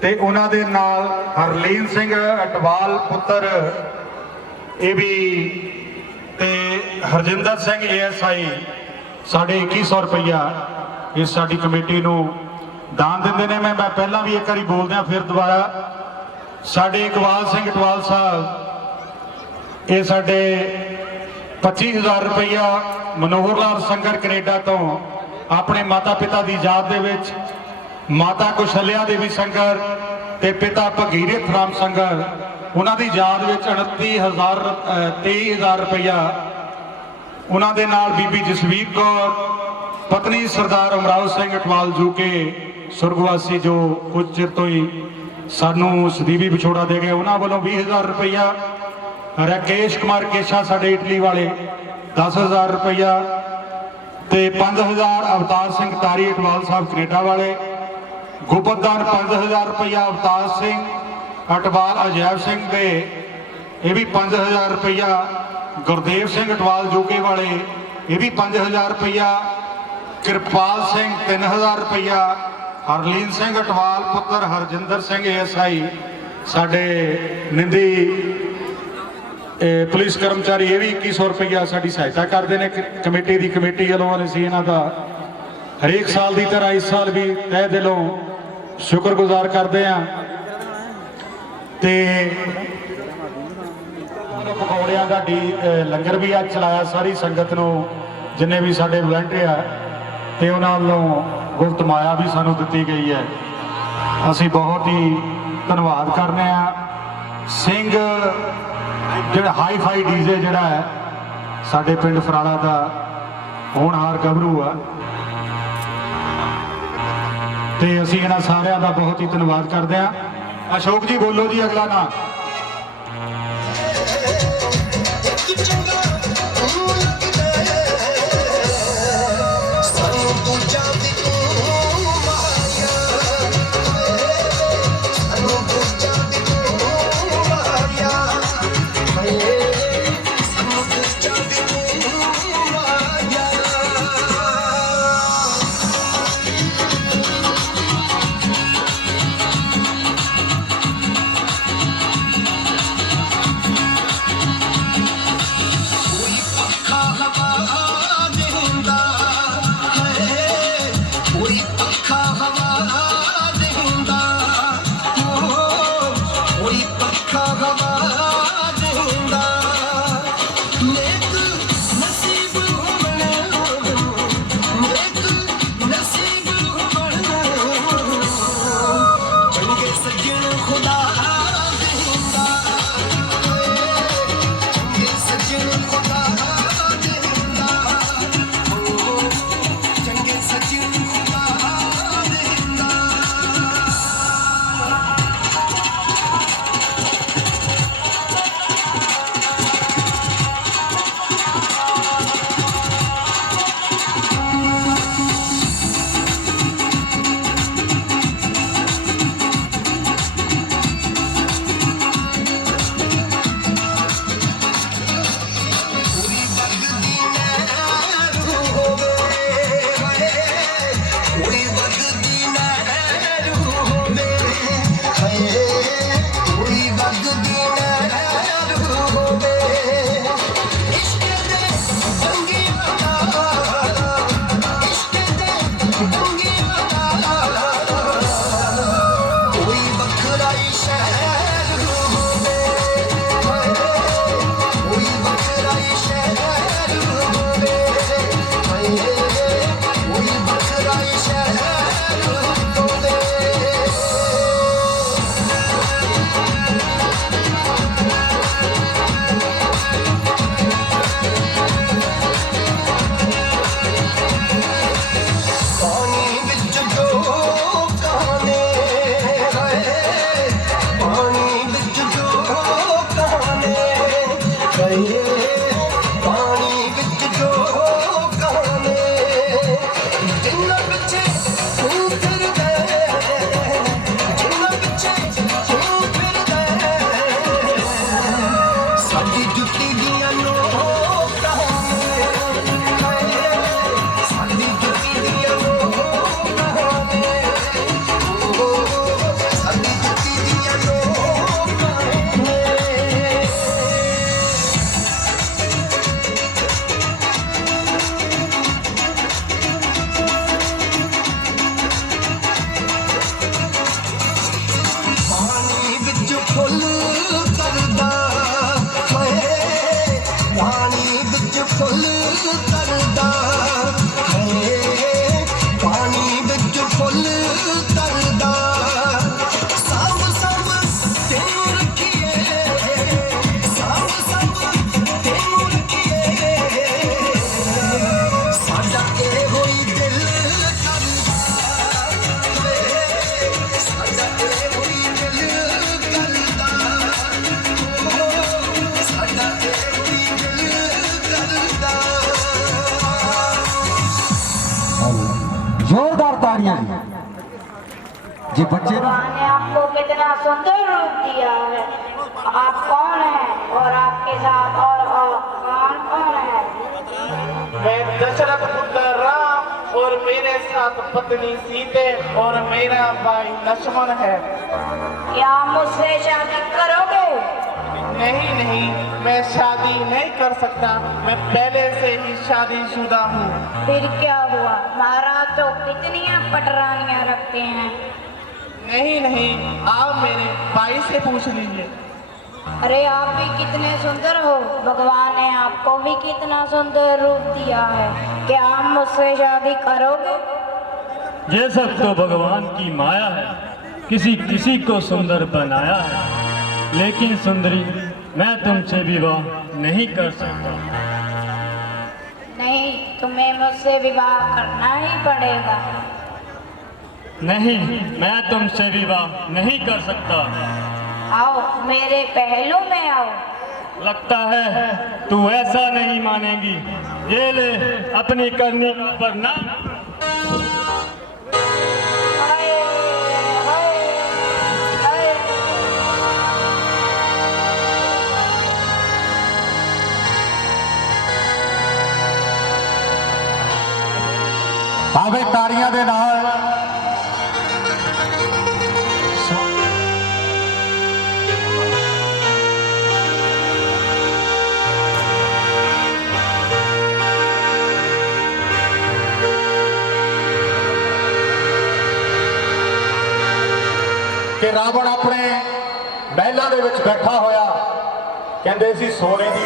ਤੇ ਉਹਨਾਂ ਦੇ ਨਾਲ ਹਰਲੀਨ ਸਿੰਘ ਅਟਵਾਲ ਪੁੱਤਰ ਇਹ ਵੀ ਤੇ ਹਰਜਿੰਦਰ ਸਿੰਘ ASI ਸਾਡੇ 2100 ਰੁਪਇਆ ਇਸ ਸਾਡੀ ਕਮੇਟੀ ਨੂੰ ਦਾਨ ਦਿੰਦੇ ਨੇ। ਮੈਂ ਪਹਿਲਾਂ ਵੀ ਇੱਕ ਵਾਰੀ ਬੋਲਦਿਆਂ ਫਿਰ ਦੁਬਾਰਾ, ਸਾਡੇ ਇਕਬਾਲ ਸਿੰਘ ਅਟਵਾਲ ਸਾਹਿਬ ਇਹ ਸਾਡੇ 25,000 ਰੁਪਇਆ ਮਨੋਹਰ ਲਾਲ ਸੰਗਰ ਕੈਨੇਡਾ ਤੋਂ ਆਪਣੇ ਮਾਤਾ ਪਿਤਾ ਦੀ ਯਾਦ ਦੇ ਵਿੱਚ ਮਾਤਾ ਕੁਸ਼ਲਿਆ ਦੇਵੀ ਸੰਗਰ ਤੇ ਪਿਤਾ ਭਗੀਰਥ ਰਾਮ ਸੰਗਰ ਉਹਨਾਂ ਦੀ ਯਾਦ ਵਿੱਚ 23,000 ਰੁਪਇਆ ਉਹਨਾਂ ਦੇ ਨਾਲ ਬੀਬੀ ਜਸਵੀਰ ਕੌਰ ਪਤਨੀ ਸਰਦਾਰ ਅਮਰਾਵ ਸਿੰਘ ਅਟਵਾਲ ਜੋ ਕਿ ਸੁਰਗਵਾਸੀ, ਜੋ ਕੁਝ ਚਿਰ ਤੋਂ ਹੀ ਸਾਨੂੰ ਸਦੀਵੀ ਵਿਛੋੜਾ ਦੇ ਗਏ, ਉਹਨਾਂ ਵੱਲੋਂ 20,000 ਰੁਪਇਆ। ਰਾਕੇਸ਼ ਕੁਮਾਰ ਕੇਸ਼ਾ ਸਾਡੇ ਇਟਲੀ ਵਾਲੇ 10,000 ਰੁਪਇਆ ਤੇ 5,000 ਅਵਤਾਰ ਸਿੰਘ ਤਾਰੀ ਅਟਵਾਲ ਸਾਹਿਬ ਕੈਨੇਡਾ ਵਾਲੇ। ਗੁਪਤਦਾਨ 5,000 ਰੁਪਇਆ ਅਵਤਾਰ ਸਿੰਘ ਅਟਵਾਲ ਅਜੈਬ ਸਿੰਘ ਦੇ, ਇਹ ਵੀ 5,000 ਰੁਪਇਆ। ਗੁਰਦੇਵ ਸਿੰਘ ਅਟਵਾਲ ਜੋਗੇ ਵਾਲੇ, ਇਹ ਵੀ 5,000 ਰੁਪਇਆ। ਕਿਰਪਾਲ ਸਿੰਘ 3,000 ਰੁਪਇਆ। ਹਰਲੀਨ ਸਿੰਘ ਅਟਵਾਲ ਪੁੱਤਰ ਹਰਜਿੰਦਰ ਸਿੰਘ ASI ਸਾਡੇ ਨਿੰਦੀ ਪੁਲਿਸ ਕਰਮਚਾਰੀ, ਇਹ ਵੀ 2100 ਰੁਪਇਆ ਸਾਡੀ ਸਹਾਇਤਾ ਕਰਦੇ ਨੇ ਕਮੇਟੀ ਦੀ। ਕਮੇਟੀ ਵੱਲੋਂ ਅਸੀਂ ਇਹਨਾਂ ਦਾ ਹਰੇਕ ਸਾਲ ਦੀ ਤਰ੍ਹਾਂ ਇਸ ਸਾਲ ਵੀ ਤਹਿ ਦਿਲੋਂ ਸ਼ੁਕਰਗੁਜ਼ਾਰ ਕਰਦੇ ਹਾਂ। ਤੇ ਪਕੌੜਿਆਂ ਦਾ ਲੰਗਰ ਵੀ ਅੱਜ ਚਲਾਇਆ ਸਾਰੀ ਸੰਗਤ ਨੂੰ, ਜਿੰਨੇ ਵੀ ਸਾਡੇ ਵਲੰਟੀਅਰ ਤੇ ਉਹਨਾਂ ਵੱਲੋਂ ਗੁਪਤ ਮਾਇਆ ਵੀ ਸਾਨੂੰ ਦਿੱਤੀ ਗਈ ਹੈ। ਅਸੀਂ ਬਹੁਤ ਹੀ ਧੰਨਵਾਦ ਕਰਨੇ ਆ। ਸਿੰਘ ਜਿਹੜਾ ਹਾਈ-ਫਾਈ ਡੀਜੇ ਜਿਹੜਾ ਹੈ ਸਾਡੇ ਪਿੰਡ ਫਰਾਲਾ ਦਾ ਹੋਣਹਾਰ ਗੱਭਰੂ ਆ, ਤੇ ਅਸੀਂ ਇਹਨਾਂ ਸਾਰਿਆਂ ਦਾ ਬਹੁਤ ਹੀ ਧੰਨਵਾਦ ਕਰਦੇ ਆ। ਅਸ਼ੋਕ ਜੀ ਬੋਲੋ ਜੀ ਅਗਲਾ ਨਾਮ। ताड़ियां जी बच्चे भगवान ने आपको कितना सुंदर रूप दिया है। आप कौन हैं और आपके साथ और कौन है? मैं दशरथ पुत्र राम और मेरे साथ पत्नी सीते और मेरा भाई लक्ष्मण है। क्या मुझसे शादी करोगे? नहीं नहीं, मैं शादी नहीं कर सकता, मैं पहले से ही शादीशुदा हूँ। फिर क्या हुआ? महाराज तो कितनी पटरानियां रखते हैं। नहीं नहीं, आप मेरे भाई से पूछ लीजिए। अरे आप भी कितने सुंदर हो, भगवान ने आपको भी कितना सुंदर रूप दिया है। क्या आप मुझसे शादी करोगे? ये सब तो भगवान की माया है, किसी किसी को सुंदर बनाया है। लेकिन सुंदरी, मैं तुमसे विवाह नहीं कर सकता। नहीं, तुम्हें मुझसे विवाह करना ही पड़ेगा। नहीं, मैं तुमसे विवाह नहीं कर सकता। आओ मेरे पहलू में आओ। लगता है तू ऐसा नहीं मानेगी। ये ले अपनी करनी पर ना। आवे ताड़ियां दे नाल कि रावण अपने महलों ਦੇ ਵਿੱਚ बैठा होया, कहते सी सोने की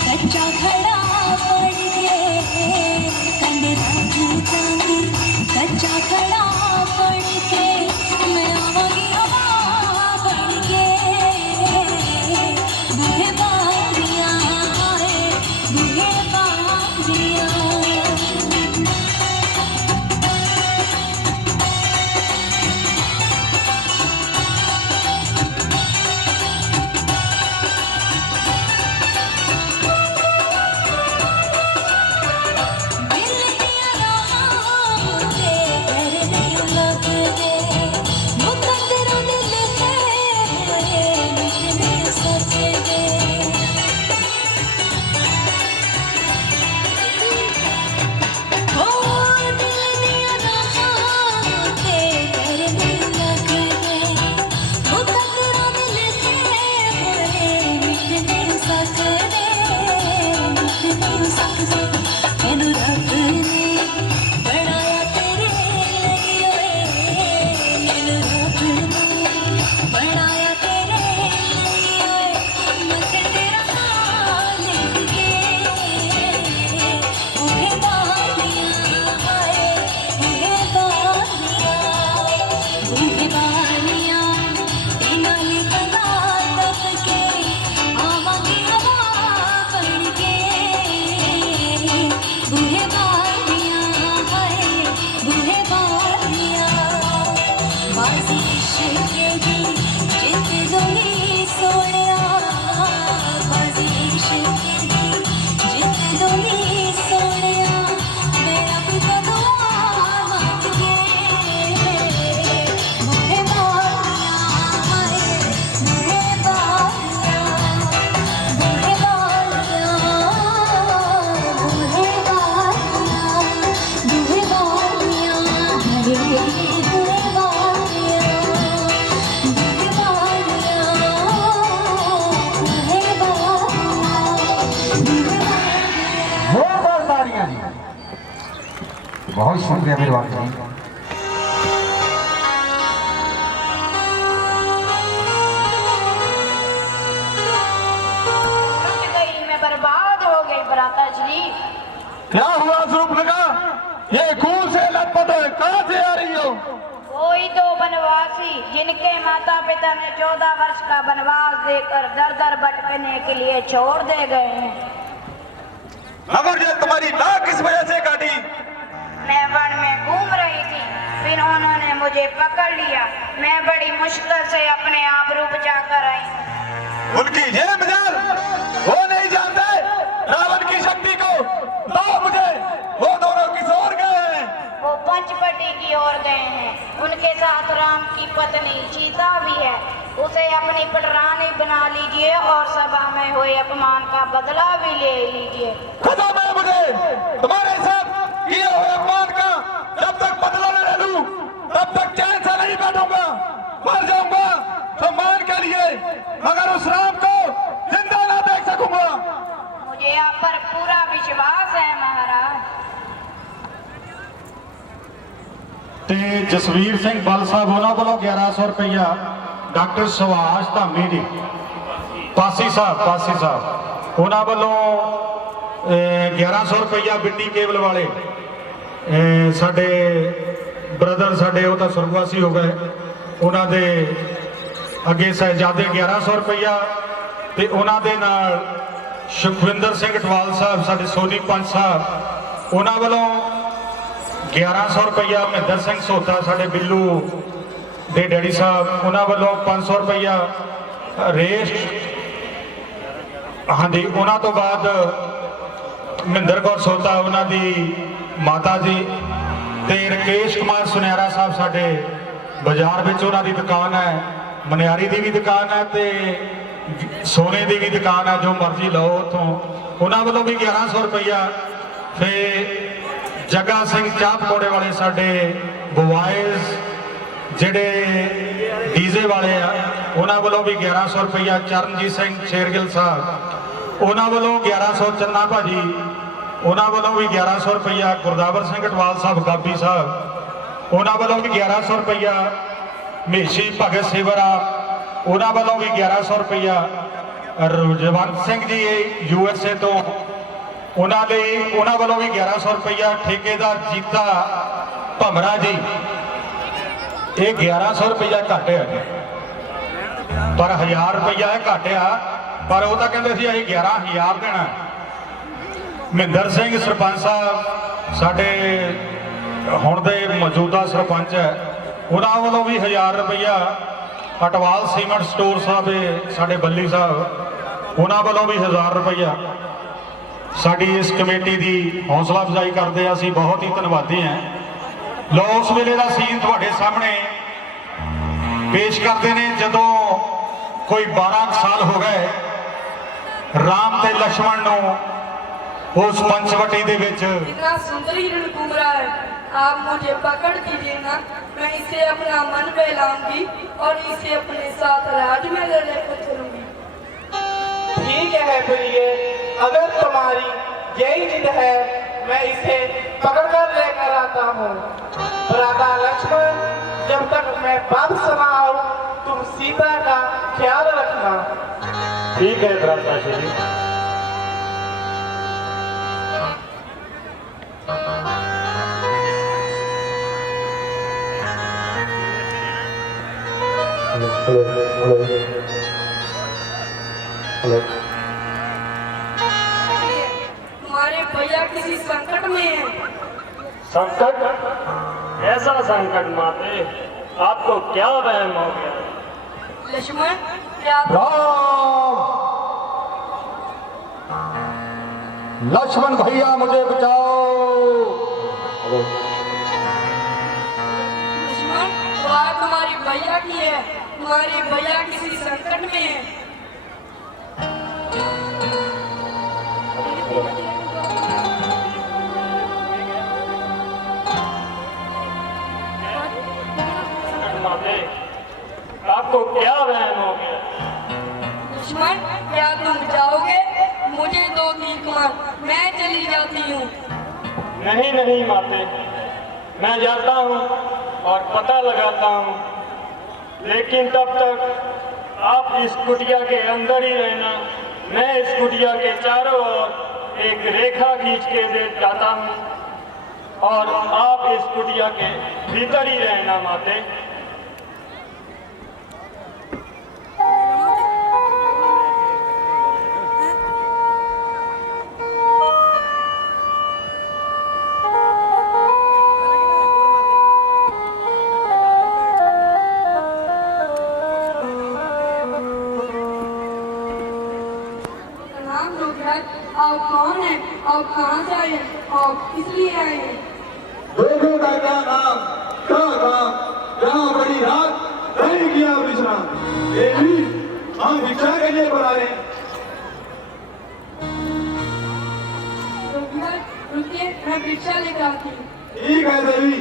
कच्चा खड़ा पड़ के कंधे बहुत शुक्रिया मेरे बाप जी। मैं बर्बाद हो गई भ्राता श्री। क्या हुआ सूर्पनखा? ये खून से लथपथ है, कहाँ से आ रही हो? वही दो बनवासी जिनके माता पिता ने 14 वर्ष का वनवास देकर दर दर भटकने के लिए छोड़ दे गए हैं। मगर ये तुम्हारी नाक किस वजह से काटी? मैं वन में घूम रही थी, फिर उन्होंने मुझे पकड़ लिया। मैं बड़ी मुश्किल से अपने आप रुक जाकर आई। उनकी ये मजाल वो नहीं जानते रावण की शक्ति को। बताओ मुझे, वो दोनों किस ओर गए हैं? वो पंचवटी की ओर गए हैं। उनके साथ राम की पत्नी सीता भी है। उसे अपनी पटरानी बना लीजिए और सभा में हुए अपमान का बदला भी ले लीजिए। कसम है मुझे तुम्हारे साथ किए हुए अपमान का, जब तक बदला न ले लूं तब तक चैन से नहीं बैठूंगा। मर जाऊंगा सम्मान के लिए, मगर उस राम को जिंदा ना देख सकूंगा। मुझे आप पर पूरा विश्वास है महाराज। ਤੇ ਜਸਵੀਰ ਸਿੰਘ ਬਲ ਸਾਹਿਬ ਉਹਨਾਂ ਵੱਲੋਂ 1100 ਰੁਪਇਆ ਡਾਕਟਰ ਸੁਭਾਸ਼ ਧਾਮੀ ਜੀ ਪਾਸੀ ਸਾਹਿਬ ਉਹਨਾਂ ਵੱਲੋਂ 1100 ਰੁਪਇਆ ਬਿੱਟੀ ਕੇਬਲ ਵਾਲੇ ਸਾਡੇ ਬ੍ਰਦਰ ਸਾਡੇ ਉਹ ਤਾਂ ਸੁਰਗਵਾਸੀ ਹੋ ਗਏ, ਉਹਨਾਂ ਦੇ ਅੱਗੇ ਸਾਹਿਬਜ਼ਾਦੇ 1100 ਰੁਪਇਆ ਤੇ ਉਹਨਾਂ ਦੇ ਨਾਲ ਸੁਖਵਿੰਦਰ ਸਿੰਘ ਟਵਾਲ ਸਾਹਿਬ ਸਾਡੇ ਸੋਨੀ ਪੰਚ ਸਾਹਿਬ ਉਹਨਾਂ ਵੱਲੋਂ 1100 ਰੁਪਇਆ। ਮਹਿੰਦਰ ਸਿੰਘ ਸੋਤਾ ਸਾਡੇ ਬਿੱਲੂ ਦੇ ਡੈਡੀ ਸਾਹਿਬ ਉਹਨਾਂ ਵੱਲੋਂ 500 ਰੁਪਇਆ। ਰੇਸ਼ ਹਾਂਜੀ ਉਹਨਾਂ ਤੋਂ ਬਾਅਦ ਮਹਿੰਦਰ ਕੌਰ ਸੋਤਾ ਉਹਨਾਂ ਦੀ ਮਾਤਾ ਜੀ ਤੇ ਰਕੇਸ਼ ਕੁਮਾਰ ਸੁਨਿਆਰਾ ਸਾਹਿਬ ਸਾਡੇ ਬਾਜ਼ਾਰ ਵਿੱਚ ਉਹਨਾਂ ਦੀ ਦੁਕਾਨ ਹੈ, ਮਨਿਆਰੀ ਦੀ ਵੀ ਦੁਕਾਨ ਹੈ ਤੇ ਸੋਨੇ ਦੀ ਵੀ ਦੁਕਾਨ ਹੈ, ਜੋ ਮਰਜ਼ੀ ਲਓ ਉੱਥੋਂ। ਉਹਨਾਂ ਵੱਲੋਂ ਵੀ 1100 ਰੁਪਇਆ। ਫਿਰ ਜੱਗਾ ਸਿੰਘ ਚਾਹ ਪਕੌੜੇ ਵਾਲੇ ਸਾਡੇ ਬੁਆਇਜ਼ ਜਿਹੜੇ ਡੀਜ਼ੇ ਵਾਲੇ ਆ ਉਹਨਾਂ ਵੱਲੋਂ ਵੀ 1100 ਰੁਪਇਆ। ਚਰਨਜੀਤ ਸਿੰਘ ਸ਼ੇਰਗਿੱਲ ਸਾਹਿਬ ਉਹਨਾਂ ਵੱਲੋਂ 1100। ਚੰਨਾ ਭਾਜੀ ਉਹਨਾਂ ਵੱਲੋਂ ਵੀ 1100 ਰੁਪਇਆ। ਗੁਰਦਾਵਰ ਸਿੰਘ ਟਵਾਲ ਸਾਹਿਬ ਗਾਬੀ ਸਾਹਿਬ ਉਹਨਾਂ ਵੱਲੋਂ ਵੀ 1100 ਰੁਪਇਆ। ਮੇਸ਼ੀ ਭਗਤ ਸੇਵਰਾ ਉਹਨਾਂ ਵੱਲੋਂ ਵੀ 1100 ਰੁਪਇਆ। ਰਜਵੰਤ ਸਿੰਘ ਜੀ USA ਤੋਂ ਉਹਨਾਂ ਲਈ ਉਹਨਾਂ ਵੱਲੋਂ ਵੀ 1100 ਰੁਪਇਆ। ਠੇਕੇਦਾਰ ਜੀਤਾ ਭਮਰਾ ਜੀ ਇਹ 1100 ਰੁਪਇਆ ਘੱਟ ਹੈ ਪਰ 1000 ਰੁਪਇਆ ਇਹ ਘੱਟ ਆ, ਪਰ ਉਹ ਤਾਂ ਕਹਿੰਦੇ ਸੀ ਅਸੀਂ 11000 ਦੇਣਾ। ਮਹਿੰਦਰ ਸਿੰਘ ਸਰਪੰਚ ਸਾਹਿਬ ਸਾਡੇ ਹੁਣ ਦੇ ਮੌਜੂਦਾ ਸਰਪੰਚ ਹੈ, ਉਹਨਾਂ ਵੱਲੋਂ ਵੀ 1000 ਰੁਪਇਆ। ਅਟਵਾਲ ਸੀਮੈਂਟ ਸਟੋਰ ਸਾਹਿਬ ਸਾਡੇ ਬੱਲੀ ਸਾਹਿਬ ਉਹਨਾਂ ਵੱਲੋਂ ਵੀ 1000 ਰੁਪਇਆ। ਸਾਡੀ ਇਸ ਕਮੇਟੀ ਦੀ ਹੌਸਲਾ ਅਫਜ਼ਾਈ ਕਰਦੇ ਆ, ਅਸੀਂ ਬਹੁਤ ਹੀ ਧੰਨਵਾਦੀ ਹਾਂ। ਲੋ ਉਸ ਵੇਲੇ ਦਾ ਸੀਨ ਤੁਹਾਡੇ ਸਾਹਮਣੇ ਪੇਸ਼ ਕਰਦੇ ਨੇ ਜਦੋਂ ਕੋਈ 12 ਸਾਲ ਹੋ ਗਏ ਰਾਮ ਤੇ ਲक्ष्मण ਨੂੰ उस पंचवटी दे विच। इतना सुंदर हिरण घूम रहा है, आप मुझे पकड़ कीजिए ना, मैं इसे अपना मन बहलाऊंगी और इसे अपने साथ राज में लेकर चलूंगी। ठीक है फिर ये, अगर तुम्हारी यही जिद है मैं इसे पकड़ कर लेकर आता हूँ। भ्राता लक्ष्मण, जब तक मैं वापस न आऊं तुम सीता का ख्याल रखना। ठीक है भ्राता श्री। हेलो। हमारे भैया किसी संकट में हैं। संकट? ऐसा संकट माते, आपको क्या वहम हो गया? लक्ष्मण क्या लक्ष्मण भैया मुझे बचाओ। लक्ष्मण, बात तुम्हारी भैया की है, तुम्हारे भैया किसी संकट में है। आपको क्या वहम हो गया? लक्ष्मण, क्या तुम जाओगे? मुझे दो तीन मार, मैं चली जाती हूँ। नहीं नहीं माते, मैं जाता हूँ और पता लगाता हूँ, लेकिन तब तक आप इस कुटिया के अंदर ही रहना। मैं इस कुटिया के चारों ओर एक रेखा खींच के दे जाता हूँ और आप इस कुटिया के भीतर ही रहना माते। आप कौन है? आप कहाँ से आए हैं? आप किस लिए आए हैं? लोगों का क्या नाम, क्या काम, यहाँ बड़ी रात नहीं किया विश्राम। देवी, हम भिक्षा के लिए बुला रहे हैं। रुकिए, मैं भिक्षा लेकर आती हूँ। ठीक है देवी।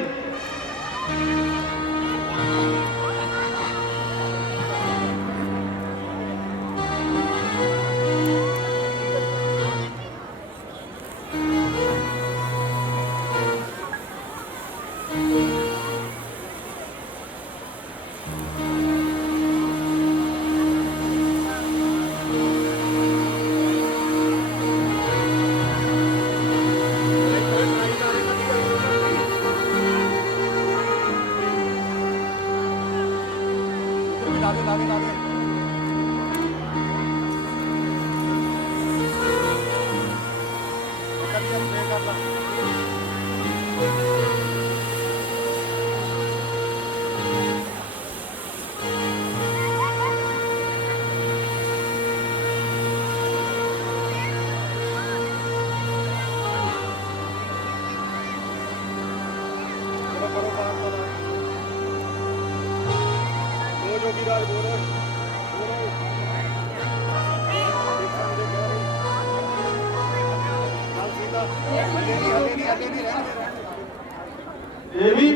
देवी,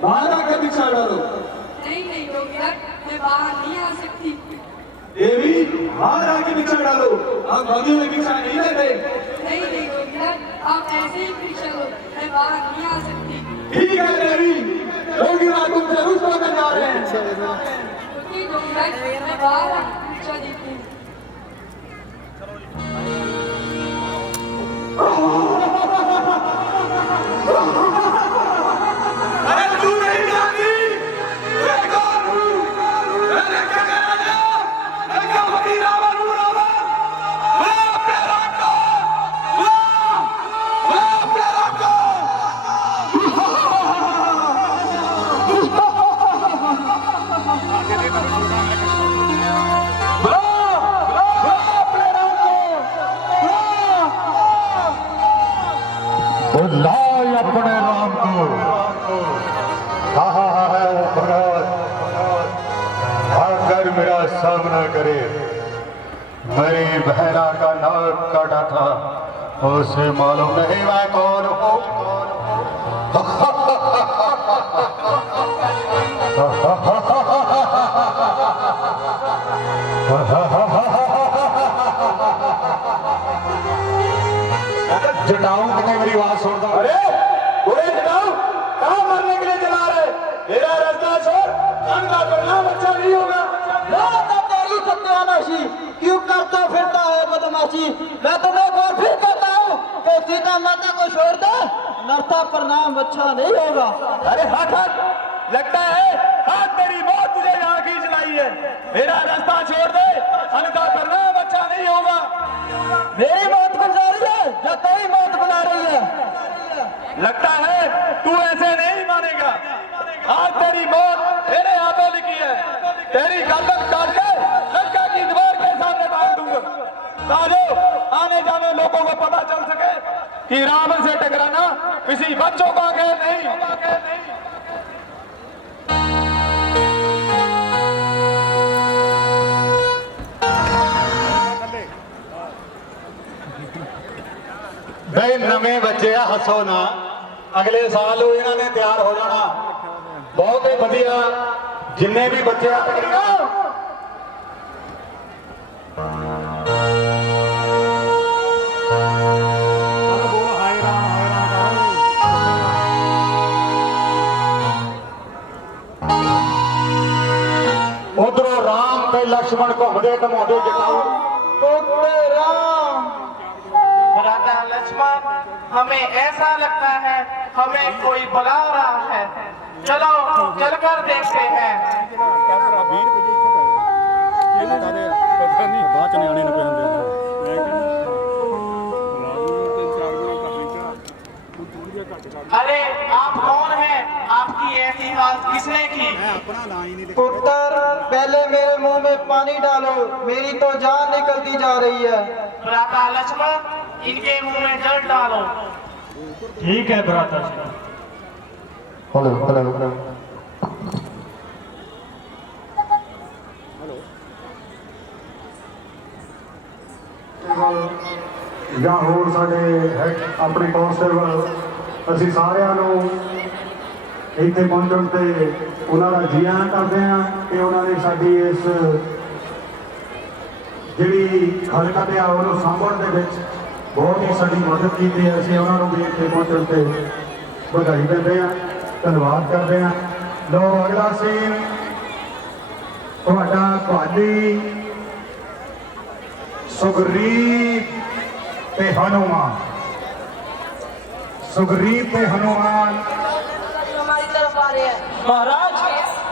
बाहर आकर भिक्षा डालो। नहीं नहीं योगीराज, मैं बाहर नहीं आ सकती। देवी, बाहर आके भिक्षा डालो। हम बंदी में भिक्षा नहीं देते। नहीं नहीं योगीराज, आप ऐसे ही भिक्षा लो, मैं बाहर नहीं आ सकती। ठीक है देवी, योगीराज तुमसे रुष्ट होकर जा रहे हैं। रुकिए योगीराज, मैं बाहर आकर भिक्षा देती हूँ। अरे तू नहीं जानती, मैं कौन हूँ? मैंने क्या करा था? मैं क्या वही रावण हूँ, रावण? मैं अपने राम को, मैं अपने राम को। बुलाए अपने राम को। कहा है वो भगत, आकर मेरा सामना करे। मेरी बहना का नाक काटा था, उसे मालूम नहीं मैं कौन हूँ। जटाऊ कितने मेरी बात सुनता। अरे पूरे जटाऊ कहाँ मरने के लिए चला रहे? मेरा रास्ता छोड़, अंधा परिणाम अच्छा नहीं होगा। तेरी सत्यानाशी क्यों करता फिरता है बदमाशी? मैं तुम्हें एक बार फिर कहता हूँ कि सीता माता को छोड़ दे, नरता परिणाम अच्छा नहीं होगा। अरे हट हट, लगता है आज तेरी मौत तुझे यहाँ खींच लाई है। मेरा रास्ता छोड़ दे, अंधा परिणाम अच्छा नहीं होगा। मेरी मौत बुला रही है या तेरी मौत बुला रही है? लगता है तू ऐसे नहीं मानेगा। आज तेरी मौत तेरे हाथों लिखी है। तेरी गर्दन काट के लंका की दीवार के सामने डाल दूंगा, ताकि आने जाने लोगों को पता चल सके कि रावण से टकराना किसी बच्चों का खेल नहीं। ਬਈ ਨਵੇਂ ਬੱਚੇ ਆ, ਹੱਸੋ ਨਾ। ਅਗਲੇ ਸਾਲ ਉਹ ਇਹਨਾਂ ਨੇ ਤਿਆਰ ਹੋ ਜਾਣਾ। ਬਹੁਤ ਹੀ ਵਧੀਆ, ਜਿੰਨੇ ਵੀ ਬੱਚੇ ਆ ਤਕਰੀਬਨ लक्ष्मण, हमें ऐसा लगता है हमें कोई बुला रहा है। चलो चलकर देखते हैं। अरे आप कौन हैं? आपकी ऐसी हालत किसने की? पुत्र, पहले मेरे मुंह में पानी डालो, मेरी तो जान निकलती जा रही है। भ्राता लक्ष्मण, इनके मुंह में जल डालो। ठीक है भ्राता। Hello hello hello. ਜਾਂ ਹੋਰ ਸਾਡੇ ਆਪਣੇ ਕਾਂਸਟੇਬਲ, ਅਸੀਂ ਸਾਰਿਆਂ ਨੂੰ ਇੱਥੇ ਪਹੁੰਚਣ ਤੇ ਉਹਨਾਂ ਦਾ ਜੀ ਆਇਆਂ ਕਰਦੇ ਹਾਂ ਕਿ ਉਹਨਾਂ ਨੇ ਸਾਡੀ ਇਸ ਜਿਹੜੀ ਹਰਕਤ ਆ ਉਹਨੂੰ ਸਾਂਭਣ ਦੇ ਵਿੱਚ ਬਹੁਤ ਹੀ ਸਾਡੀ ਮਦਦ ਕੀਤੀ ਹੈ। ਅਸੀਂ ਉਹਨਾਂ ਨੂੰ ਵੀ ਇੱਥੇ ਪਹੁੰਚਣ ਤੇ ਵਧਾਈ ਦਿੰਦੇ ਹਾਂ, ਧੰਨਵਾਦ ਕਰਦੇ ਹਾਂ। ਲਓ ਅਗਲਾ ਸੀਨ ਤੁਹਾਡੀ सुग्रीव ते हनुमान। सुग्रीव ते हनुमान हमारी तरफ आ रहे हैं। महाराज,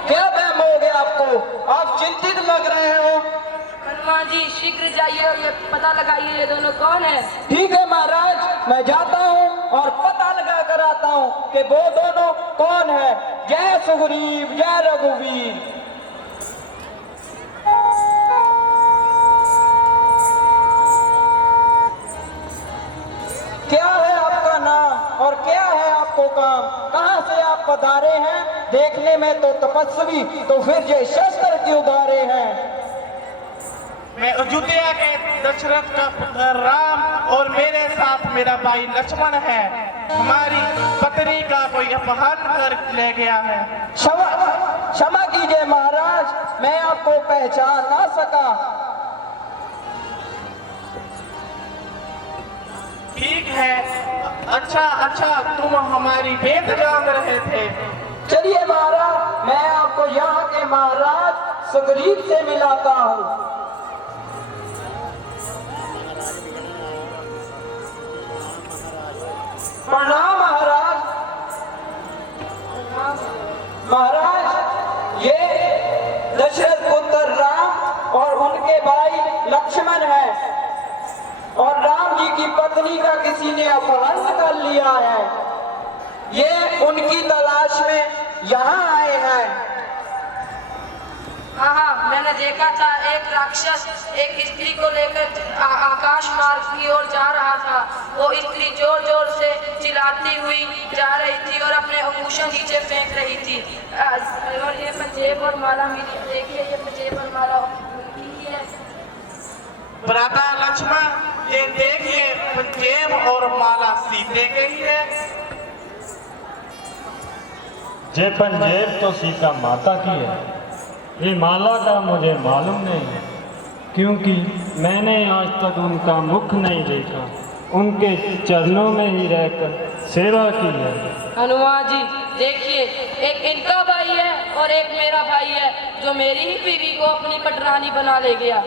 क्या वहम हो गया आपको? आप चिंतित लग रहे हो। हनुमान जी शीघ्र जाइए और ये पता लगाइए ये दोनों कौन है। ठीक है महाराज, मैं जाता हूँ और पता लगा कर आता हूँ कि वो दोनों कौन है। जय सुग्रीव, जय रघुवीर। क्या है आपका नाम और क्या है आपको काम? कहाँ से आप पधारे हैं? देखने में तो तपस्वी, तो फिर ये शस्त्र क्यों धारे हैं? मैं अयोध्या के दशरथ का पुत्र राम और मेरे साथ मेरा भाई लक्ष्मण है। हमारी पत्नी का कोई अपहरण कर ले गया है। क्षमा कीजिए महाराज, मैं आपको पहचान ना सका। ठीक है, अच्छा तुम हमारी भेद जान रहे थे। चलिए महाराज, मैं आपको यहाँ के महाराज सुग्रीव से मिलाता हूँ। प्रणाम महाराज। महाराज, ये दशरथ पुत्र राम और उनके भाई लक्ष्मण हैं और राम जी की पत्नी का किसी ने अपहरण कर लिया है। ये उनकी तलाश में यहाँ आए हैं। हाँ, मैंने देखा था एक राक्षस एक स्त्री को लेकर आकाश मार्ग की ओर जा रहा था। वो स्त्री जोर जोर से चिल्लाती हुई जा रही थी और अपने अंगूठे नीचे फेंक रही थी। और ये पंजेब और माला मिली, देखिए ये पंजेब और माला मिली है। भ्राता लक्ष्मण, ये देखिए पंजेब और माला सीते गई है। ये पंजेब तो सीता माता की है, ये माला का मुझे मालूम नहीं है, क्योंकि मैंने आज तक उनका मुख नहीं देखा। उनके चरणों में ही रहकर सेवा की है। हनुमान जी देखिए, एक इनका भाई है और एक मेरा भाई है जो मेरी ही बीवी को अपनी पटरानी बना ले गया।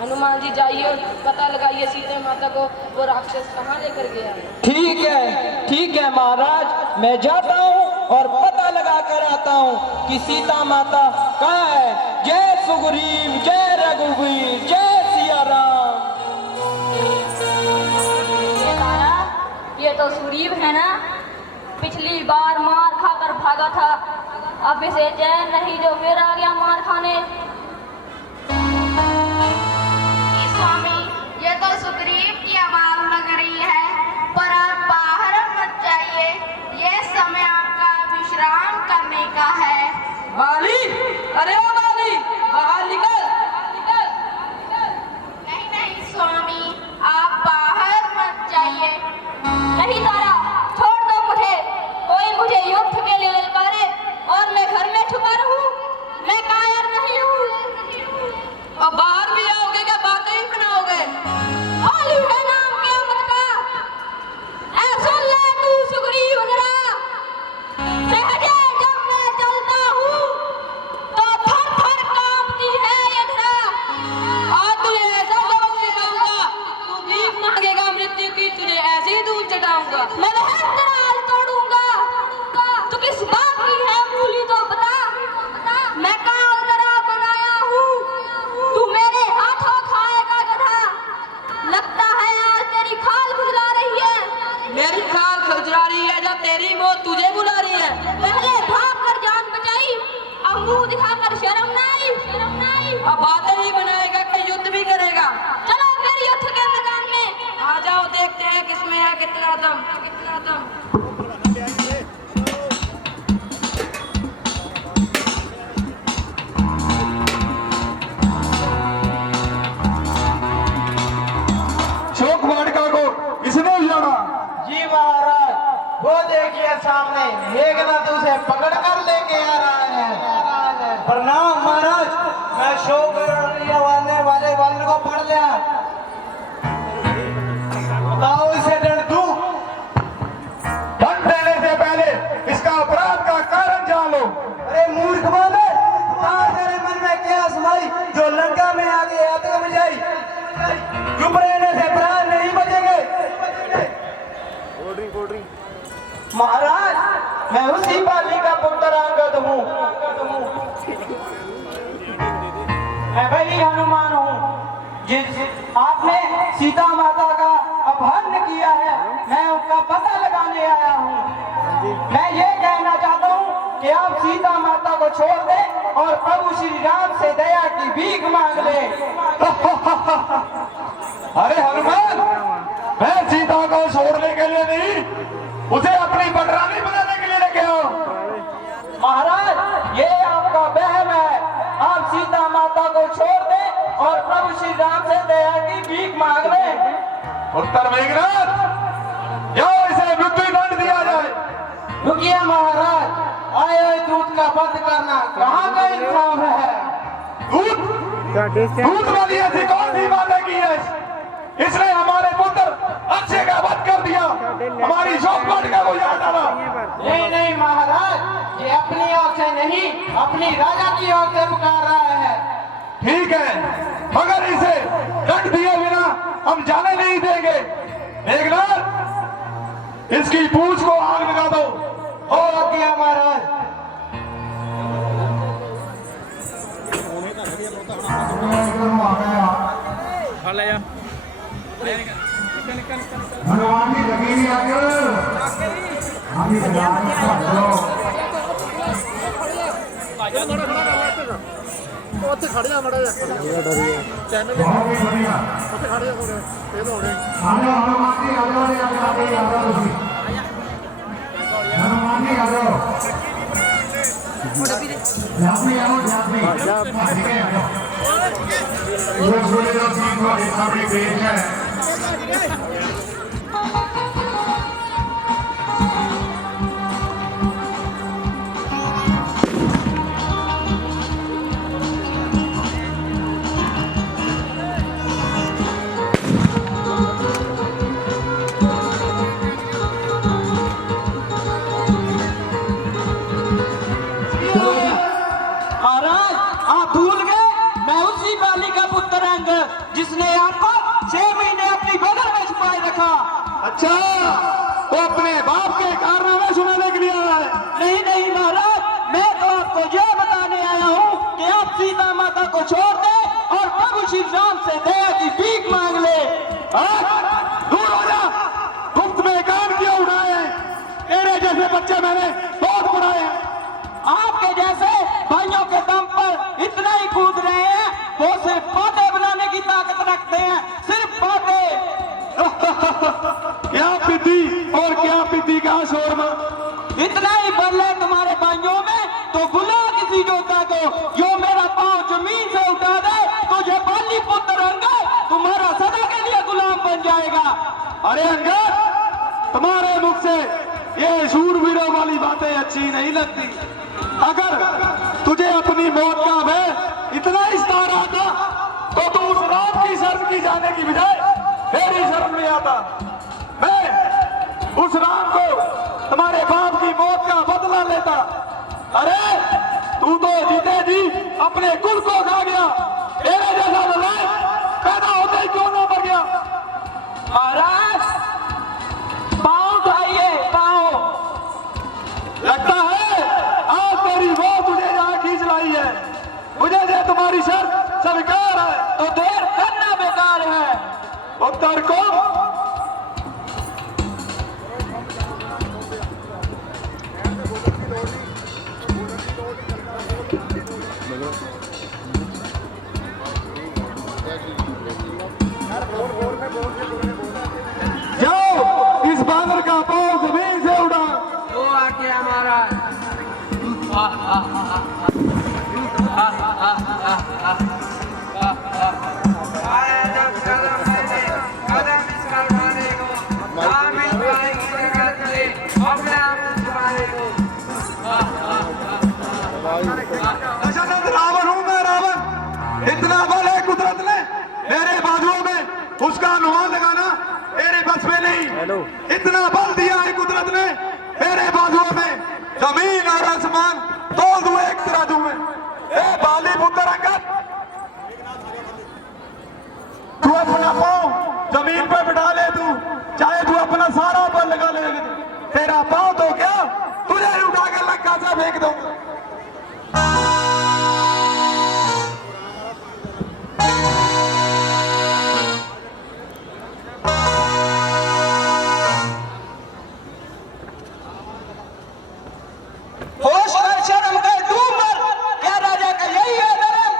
हनुमान जी जाइए और पता लगाइए सीता माता को वो राक्षस कहाँ लेकर गया है। ठीक है महाराज, मैं जाता हूँ और पता लगा कर आता हूँ कि सीता माता कहाँ है। जय सुग्रीव, जय रघुवीर, जय सिया राम। ये तारा, ये तो सुग्रीव है ना? पिछली बार मार खाकर भागा था, अब इसे चैन नहीं जो फिर आ गया मार खाने। स्वामी, ये तो सुग्रीव की आवाज लग रही है, पर आप बाहर मत जाइए, ये समय आपका विश्राम करने का है। बाली, अरे ओ बाली, बाहर निकल। नहीं स्वामी, आप बाहर मत जाइए। नहीं तारा, छोड़ दो मुझे, कोई मुझे युद्ध के लिए ललकारे और मैं घर में छुपा रहूं, मैं कायर नहीं हूँ। अब बाहर भी आओगे क्या बातें ही बनाओगे? होली है नाम क़यामत का, ऐ सुन ले तू सुग्रीव जरा, सहजे जब मैं चलता हूँ तो थर गया। बताओ इसे दंड दूं? दंड देने से पहले इसका अपराध का कारण जान लो। अरे मूर्ख बांदर, तेरे मन में क्या समाई जो लंका में आगे आतंक मचाई? चुप रहने से प्राण नहीं बचेंगे। महाराज, मैं उसी बाली का पुत्र अंगद हूँ। मैं वही हनुमान हूँ जिस आपने सीता माता का अपहरण किया है। मैं उसका पता लगाने आया हूँ। मैं ये कहना चाहता हूँ कि आप सीता माता को छोड़ दें और प्रभु श्री राम से दया की भीख मांग ले। अरे हनुमान, मैं सीता को छोड़ने के लिए नहीं, उसे अपनी पटरानी बनाने के लिए लेके आओ। महाराज, ये आपका वहम है। आप सीता माता को छोड़ दें और प्रभु श्री राम से दया की भीख मांग लें। उत्तर मेघनाथ, जाओ इसे मृत्यु दंड दिया जाए। रुकिए महाराज, आए हुए दूत का वध करना कहाँ का इंसाफ है? दूत वाली ऐसी कौन सी बातें की है? इसने हमारे पुत्र अक्षय का वध कर दिया, हमारी शोक वाटिका को याद डाला। नहीं नहीं महाराज, ये अपनी ओर से नहीं, अपनी राजा की ओर से पुकार रहा है। ठीक है, मगर इसे दंड दिए बिना हम जाने नहीं देंगे। मेघनाथ, इसकी पूंछ को आग लगा दो। हो गया महाराज। हनुमान जी लगी नहीं महाराज, आप भूल गए मैं उसी बाली का पुत्र अंगद जिसने आपको 6 महीने अपनी बगल में छुपाए रखा। अच्छा, वो अपने बाप के कारनामे सुनाने के लिए आया है? नहीं नहीं महाराज, मैं तो आपको यह बताने आया हूँ कि आप सीता माता को छोड़ दें और प्रभु श्री राम से दया की भीख मांग ले। दूर हो जा, गुप्त में कान क्यों उठाए हैं? तेरे जैसे बच्चे मैंने बहुत पढ़ाए हैं। आपके जैसे भाइयों के दम पर इतना ही कूद रहे हैं, वो सिर्फ बातें बनाने की ताकत रखते हैं, सिर्फ बातें। क्या पीती और क्या पीती का शोर में? इतना ही बल है तुम्हारे भाइयों में तो बुला किसी योद्धा को जो मेरा पांव जमीन से उठा दे, तो ये बाली पुत्र अंगद तुम्हारा सदा के लिए गुलाम बन जाएगा। अरे अंगद, तुम्हारे मुख से ये शूरवीरों वाली बातें अच्छी नहीं लगती। अगर तुझे अपनी मौत का भय इतना ही सता रहा था तो तू उस राम की शरण की जाने की बजाय मेरी शरण में आता। मैं उस राम को तुम्हारे बाप की मौत का बदला लेता। अरे तू तो जीते जी अपने कुल को खा गया। तेरे जैसा नालायक पैदा होते ही क्यों ना मर गया? महाराज, पाँव उठाइए, पाँव। लगता है आज तेरी वो तुझे यहाँ खींच लाई है। मुझे जो तुम्हारी शर्त स्वीकार है तो देर करना बेकार है। उत्तर को जाओ, इस बानर का पांव जमीन से उड़ा। वो आके हमारा दशरथ रावण हूँ उसका अनुमान लगाना मेरे बस में नहीं। इतना बल दिया है कुदरत ने मेरे बाजुओं में, जमीन और आसमान तोल दूं एक तराजू में। ए बाली पुत्र अंगद, तू अपना पाँव जमीन पे बिठा ले, तू चाहे तू अपना सारा बल लगा ले, तेरा पाँव तो क्या तुझे उठा के लक्का से फेंक दूंगा। होश कर, शर्म कर, डूब मर। क्या राजा का यही है धर्म?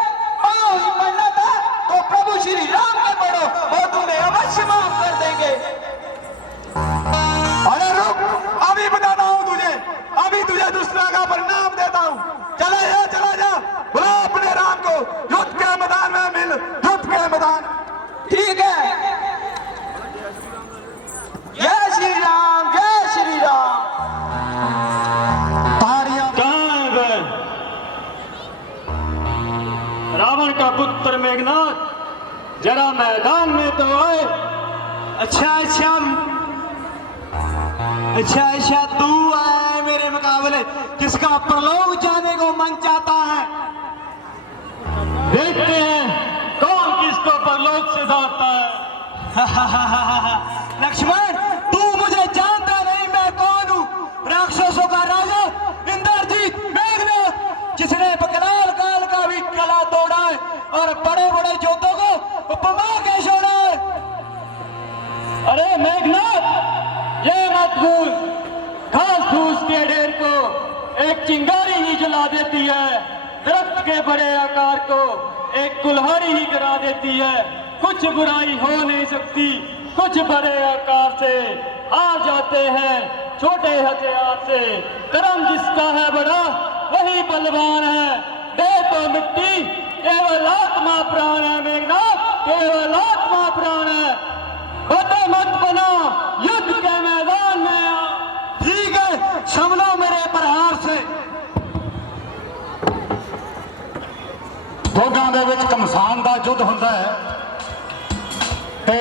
पाँव ही पढ़ना था तो प्रभु श्री राम के पढ़ो, वो तुम्हें अवश्य माफ कर देंगे। अरे रुक, अभी बताता हूँ तुझे, अभी तुझे दुष्टा का परिणाम देता हूँ। चला जा, बुला अपने राम को, युद्ध के मैदान में मिल, युद्ध के मैदान। ठीक है। जय श्री राम, जय श्री राम। कहाँ है वह? रावण का पुत्र मेघनाथ, जरा मैदान में तो आए। अच्छा तू आया है मेरे मुकाबले, किसका प्रलोभ जाने को मन चाहता है? देखते हैं कौन किसको परलोक से दाता है। लक्ष्मण, तू मुझे जानता नहीं मैं कौन हूँ? राक्षसों का राजा इंद्रजीत मेघनाथ, जिसने बकराल काल का भी कला तोड़ा है और बड़े बड़े योद्धों को उपमा के छोड़ा है। अरे मेघनाथ, ये मत भूल, घास फूस के ढेर को एक चिंगारी ही जला देती है, दरख्त के बड़े आकार को एक कुल्हाड़ी ही गिरा देती है। कुछ बुराई हो नहीं सकती, कुछ बड़े आकार से हार जाते हैं छोटे हथियार से। कर्म जिसका है बड़ा वही बलवान है, दे तो मिट्टी केवल आत्मा प्राण है। मेघनाथ, केवल आत्मा प्राण है। बता मत बना, युद्ध के मैदान में आ। ठीक है, संभलो मेरे प्रहार से। ਦੋਗਾਂ ਦੇ ਵਿੱਚ ਘਮਸਾਨ ਦਾ ਯੁੱਧ ਹੁੰਦਾ ਹੈ ਤੇ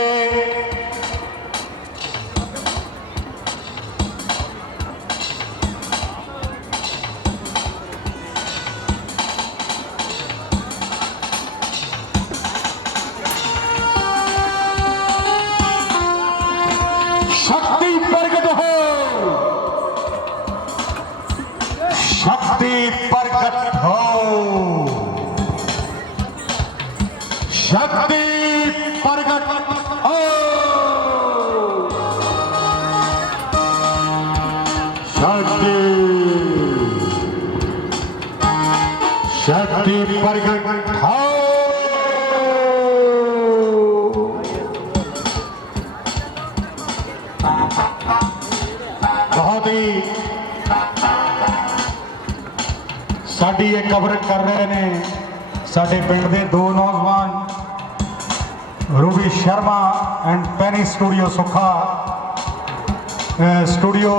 शक्ति प्रकट हो, शक्ति प्रकट हो, शक्ति प्रकट हो, शक्ति शक्ति प्रकट हो। बहुत ही साड़ी ये कवरेज कर रहे ने साडे पिंड दे दो नौजवान रूबी शर्मा एंड पैनी स्टूडियो सुखा स्टूडियो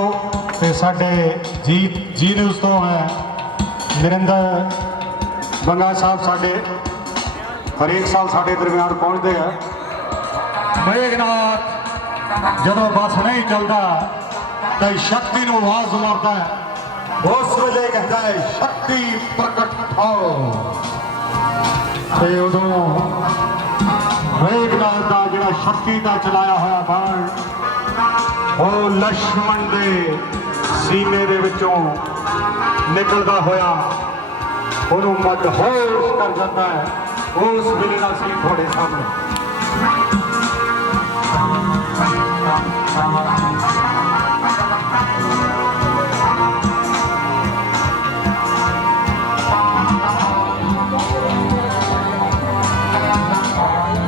ते साडे जी न्यूज़ तो है नरिंदर बंगा साहब साडे हरेक साल साडे दरम्यान पहुँचते हैं। मेघनाथ जदों बस नहीं चलता तो शक्ति नूं आवाज मारता है, उस वे कहता है शक्ति प्रकट हो। उदों मेघनाथ का जिहड़ा शक्ति का चलाया हुआ बाण वो लक्ष्मण के सीने दे विचों निकलता होया उन्हों मदहोश कर जाता है। उस वेले दा सीन थोड़े सामने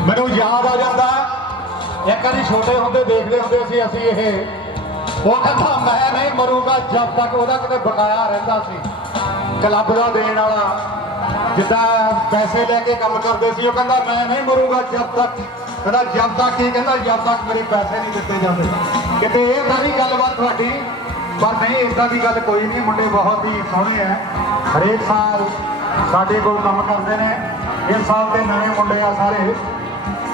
मैनू याद आ जाता एक बार छोटे होंदे देखते होंगे असी ये वो कहता मैं नहीं मरूंगा जब तक वह कितने बकाया रहा सी क्लब का देने वाला जिदा पैसे लेके काम करते सी कहता मैं नहीं मरूंगा जब तक कहता जब तक ही कहता जब तक मेरे पैसे नहीं दिते जाते कितने ये सारी गलबात थोड़ी पर नहीं इदा की गल कोई नहीं। मुंडे बहुत ही सोहने हैं, हरेक साल साढ़े को काम करते हैं। इस साल के नवे मुंडे आ सारे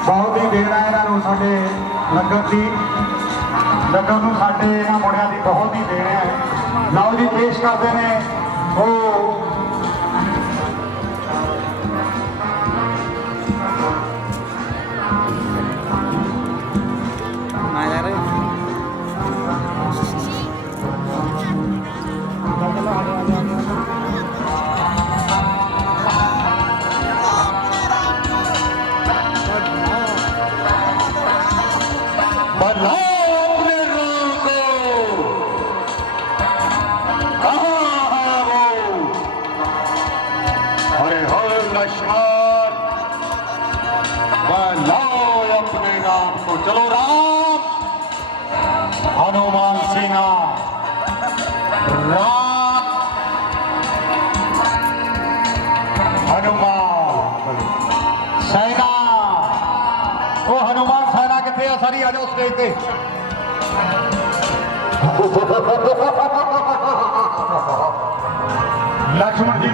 बहुत ही देना इन्हों ਨੂੰ ਸਾਡੇ ਨਗਰ ਨੂੰ ਸਾਡੇ ਇਹਨਾਂ ਮੁੰਡਿਆਂ ਦੀ ਬਹੁਤ ਹੀ ਦੇਣ ਹੈ। ਲਓ ਜੀ ਪੇਸ਼ ਕਰਦੇ ਨੇ ਉਹ चलो राम हनुमान सिंह राम हनुमान सेना वो हनुमान सेना कितने है सारी आ जाओ स्टेज पे लक्ष्मण जी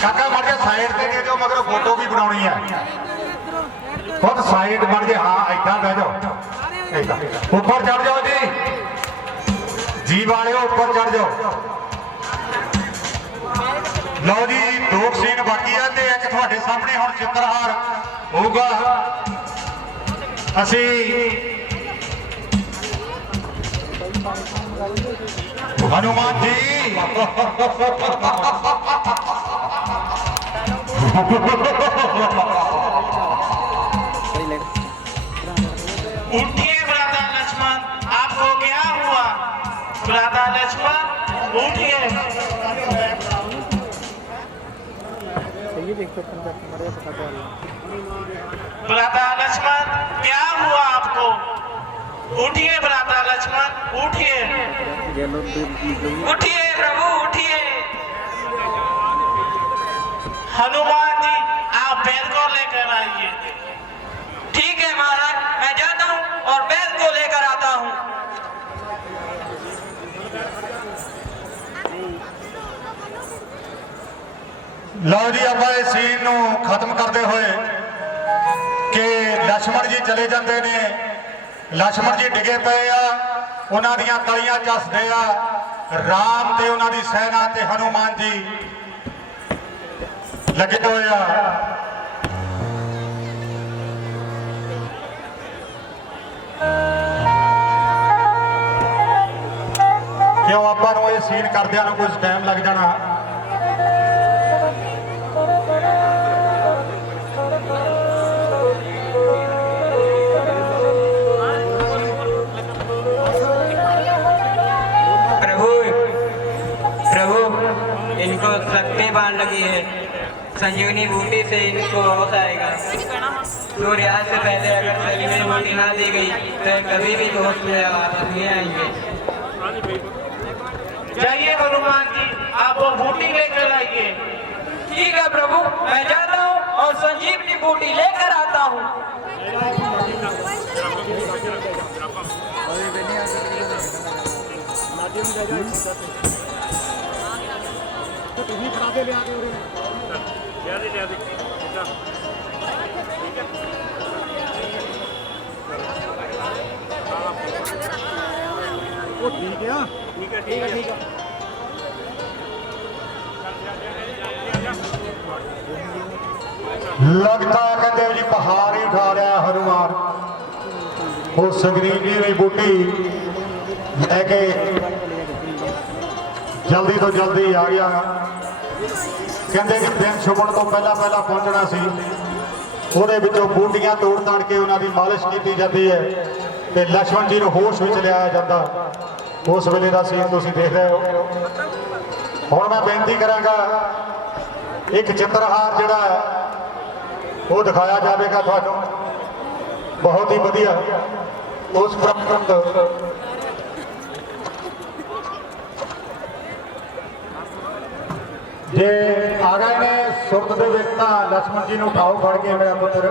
काका मर जा साइड से दे दो मगर फोटो भी बनानी है खुद साइड मर जा हाँ इदा बह जाओ ऊपर चढ़ जाओ जी वाले ऊपर चढ़ जाओ लो जी 2 सीन बाकी है ते एक तुहाडे सामने हुण चित्रहार होगा असी हनुमान जी उठिए ब्रदर लक्ष्मण, आपको क्या हुआ? ब्रदर लक्ष्मण उठिए। ब्रदर लक्ष्मण क्या हुआ आपको? उठिए ब्रदर लक्ष्मण उठिए। उठिए प्रभु उठिए। हनुमान जी आप बैल को लेकर आइए। ठीक है महाराज, मैं जाता हूँ और बैल को लेकर आता हूँ। लो जी आप इस सीन नूं खत्म करते हुए कि लक्ष्मण जी चले जाते ने, लक्ष्मण जी डिगे पे आ, उन्हां दियां तलियां चसदे आ, राम ते उन्हां दी सेना ते हनुमान जी लगे हुए आ। क्यों आपां नूं ये सीन करदिआं नूं कुछ टाइम लग जाना। इनको शक्ति बाण लगी है, संजीवनी बूटी से इनको होश आएगा। सूर्यास्त से पहले अगर संजीवनी बूटी ना दी गई तो कभी भी होश में नहीं आएंगे। जाइए हनुमान जी आप वो बूटी लेकर आइए। ठीक है प्रभु, मैं जाता हूँ और संजीवनी बूटी लेकर आता हूँ। लगता कहते जी पहाड़ ही उठा रहा हनुमान। वो संगरीब जी ने बूटी लेके जल्दी तो जल्दी आ गया। कहते कि दिन छुपण तो पहला पहला पहुंचना सी, ਉਹਦੇ ਵਿੱਚੋਂ ਬੂਟੀਆਂ ਤੋੜ ਤਾੜ ਕੇ ਉਹਨਾਂ ਦੀ ਮਾਲਿਸ਼ ਕੀਤੀ ਜਾਂਦੀ ਹੈ ਤੇ ਲక్ష్మణ ਜੀ ਨੂੰ ਹੋਸ਼ ਵਿੱਚ ਲਿਆਇਆ ਜਾਂਦਾ। उस वेले का सीन तुसीं देख रहे हो। हुण मैं बेनती करांगा एक चित्रहार जिहड़ा वो दिखाया जाएगा तुहानूं, बहुत ही वधिया उस प्रमुख जे आ गए ने सुरत दे विच तां लक्ष्मण जी नूं उठाओ फड़ के मेरा पुत्र,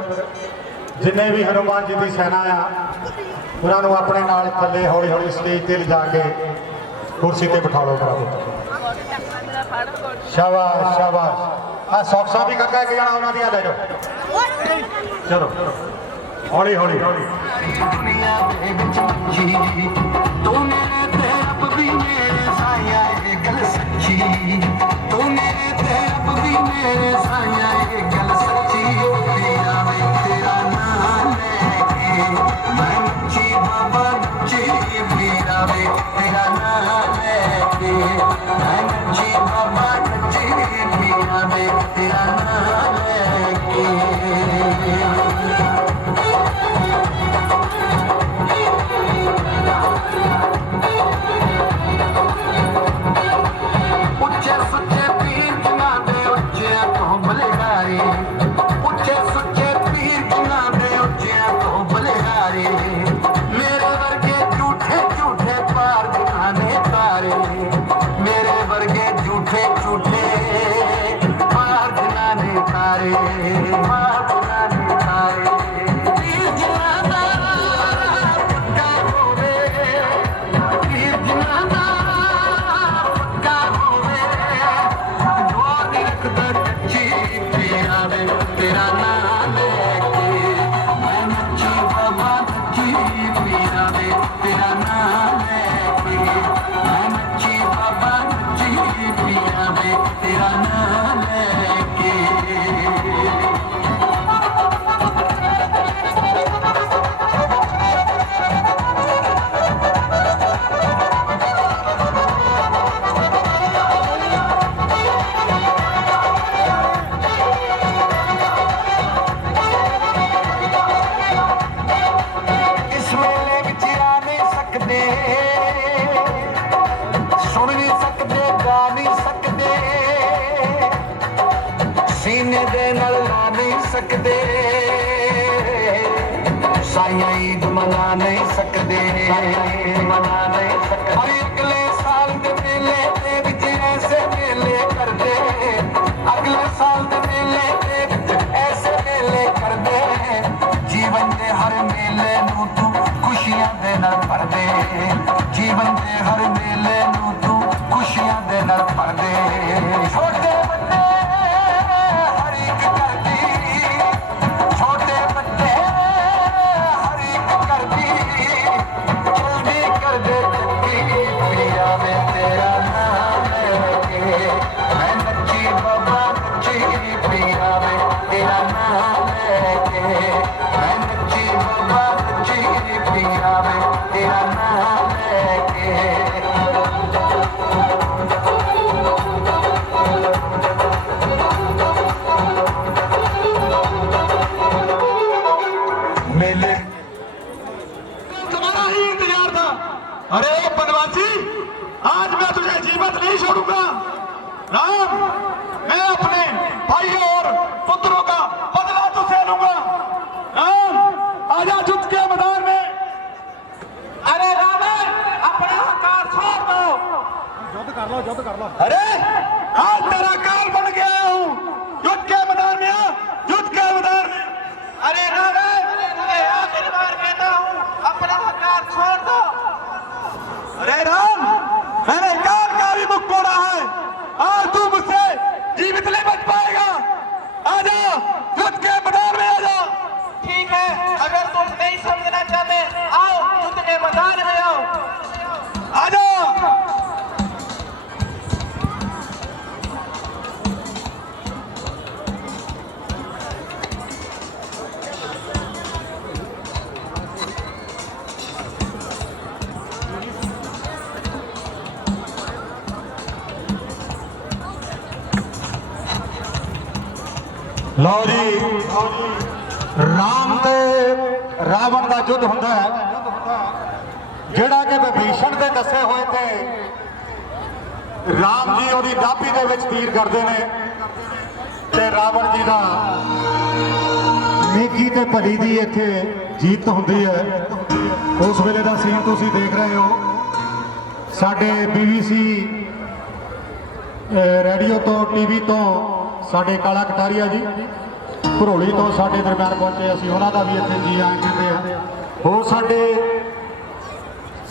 जिन्ने भी हनुमान जी की सेना आ उन्होंने अपने नाल थले हौली हौली स्टेज ते लिजा के कुर्सी ते बिठा लो मेरा पुत्र। शाबाश शाबाश। आ सॉक्सां भी काका एक जना उन्हां दियां ले जाओ, चलो हौली हौली। लो जी, राम ते रावण का युद्ध होंदा है। ਜਿਹੜਾ ਕਿ ਵਿਭੀਸ਼ਣ ਦੇ ਦੱਸੇ ਹੋਏ ਤੇ ਰਾਮ ਜੀ ਉਹਦੀ ਨਾਭੀ ਦੇ ਵਿੱਚ ਤੀਰ ਕਰਦੇ ਨੇ ਤੇ ਰਾਵਣ ਜੀ ਦਾ ਨੇਕੀ ਤੇ ਭਲੀ ਦੀ ਇੱਥੇ ਜੀਤ ਹੁੰਦੀ ਹੈ। ਉਸ ਵੇਲੇ ਦਾ ਸੀਨ ਤੁਸੀਂ ਦੇਖ ਰਹੇ ਹੋ। ਸਾਡੇ BBC ਰੇਡੀਓ ਤੋਂ ਟੀਵੀ ਤੋਂ ਸਾਡੇ ਕਾਲਾ ਕਟਾਰੀਆ ਜੀ ਭਰੋਲੀ ਤੋਂ ਸਾਡੇ ਦਰਮਿਆਨ ਪਹੁੰਚੇ, ਅਸੀਂ ਉਹਨਾਂ ਦਾ ਵੀ ਇੱਥੇ ਜੀ ਆਇਆਂ ਕਹਿੰਦੇ ਆ। ਹੋਰ ਸਾਡੇ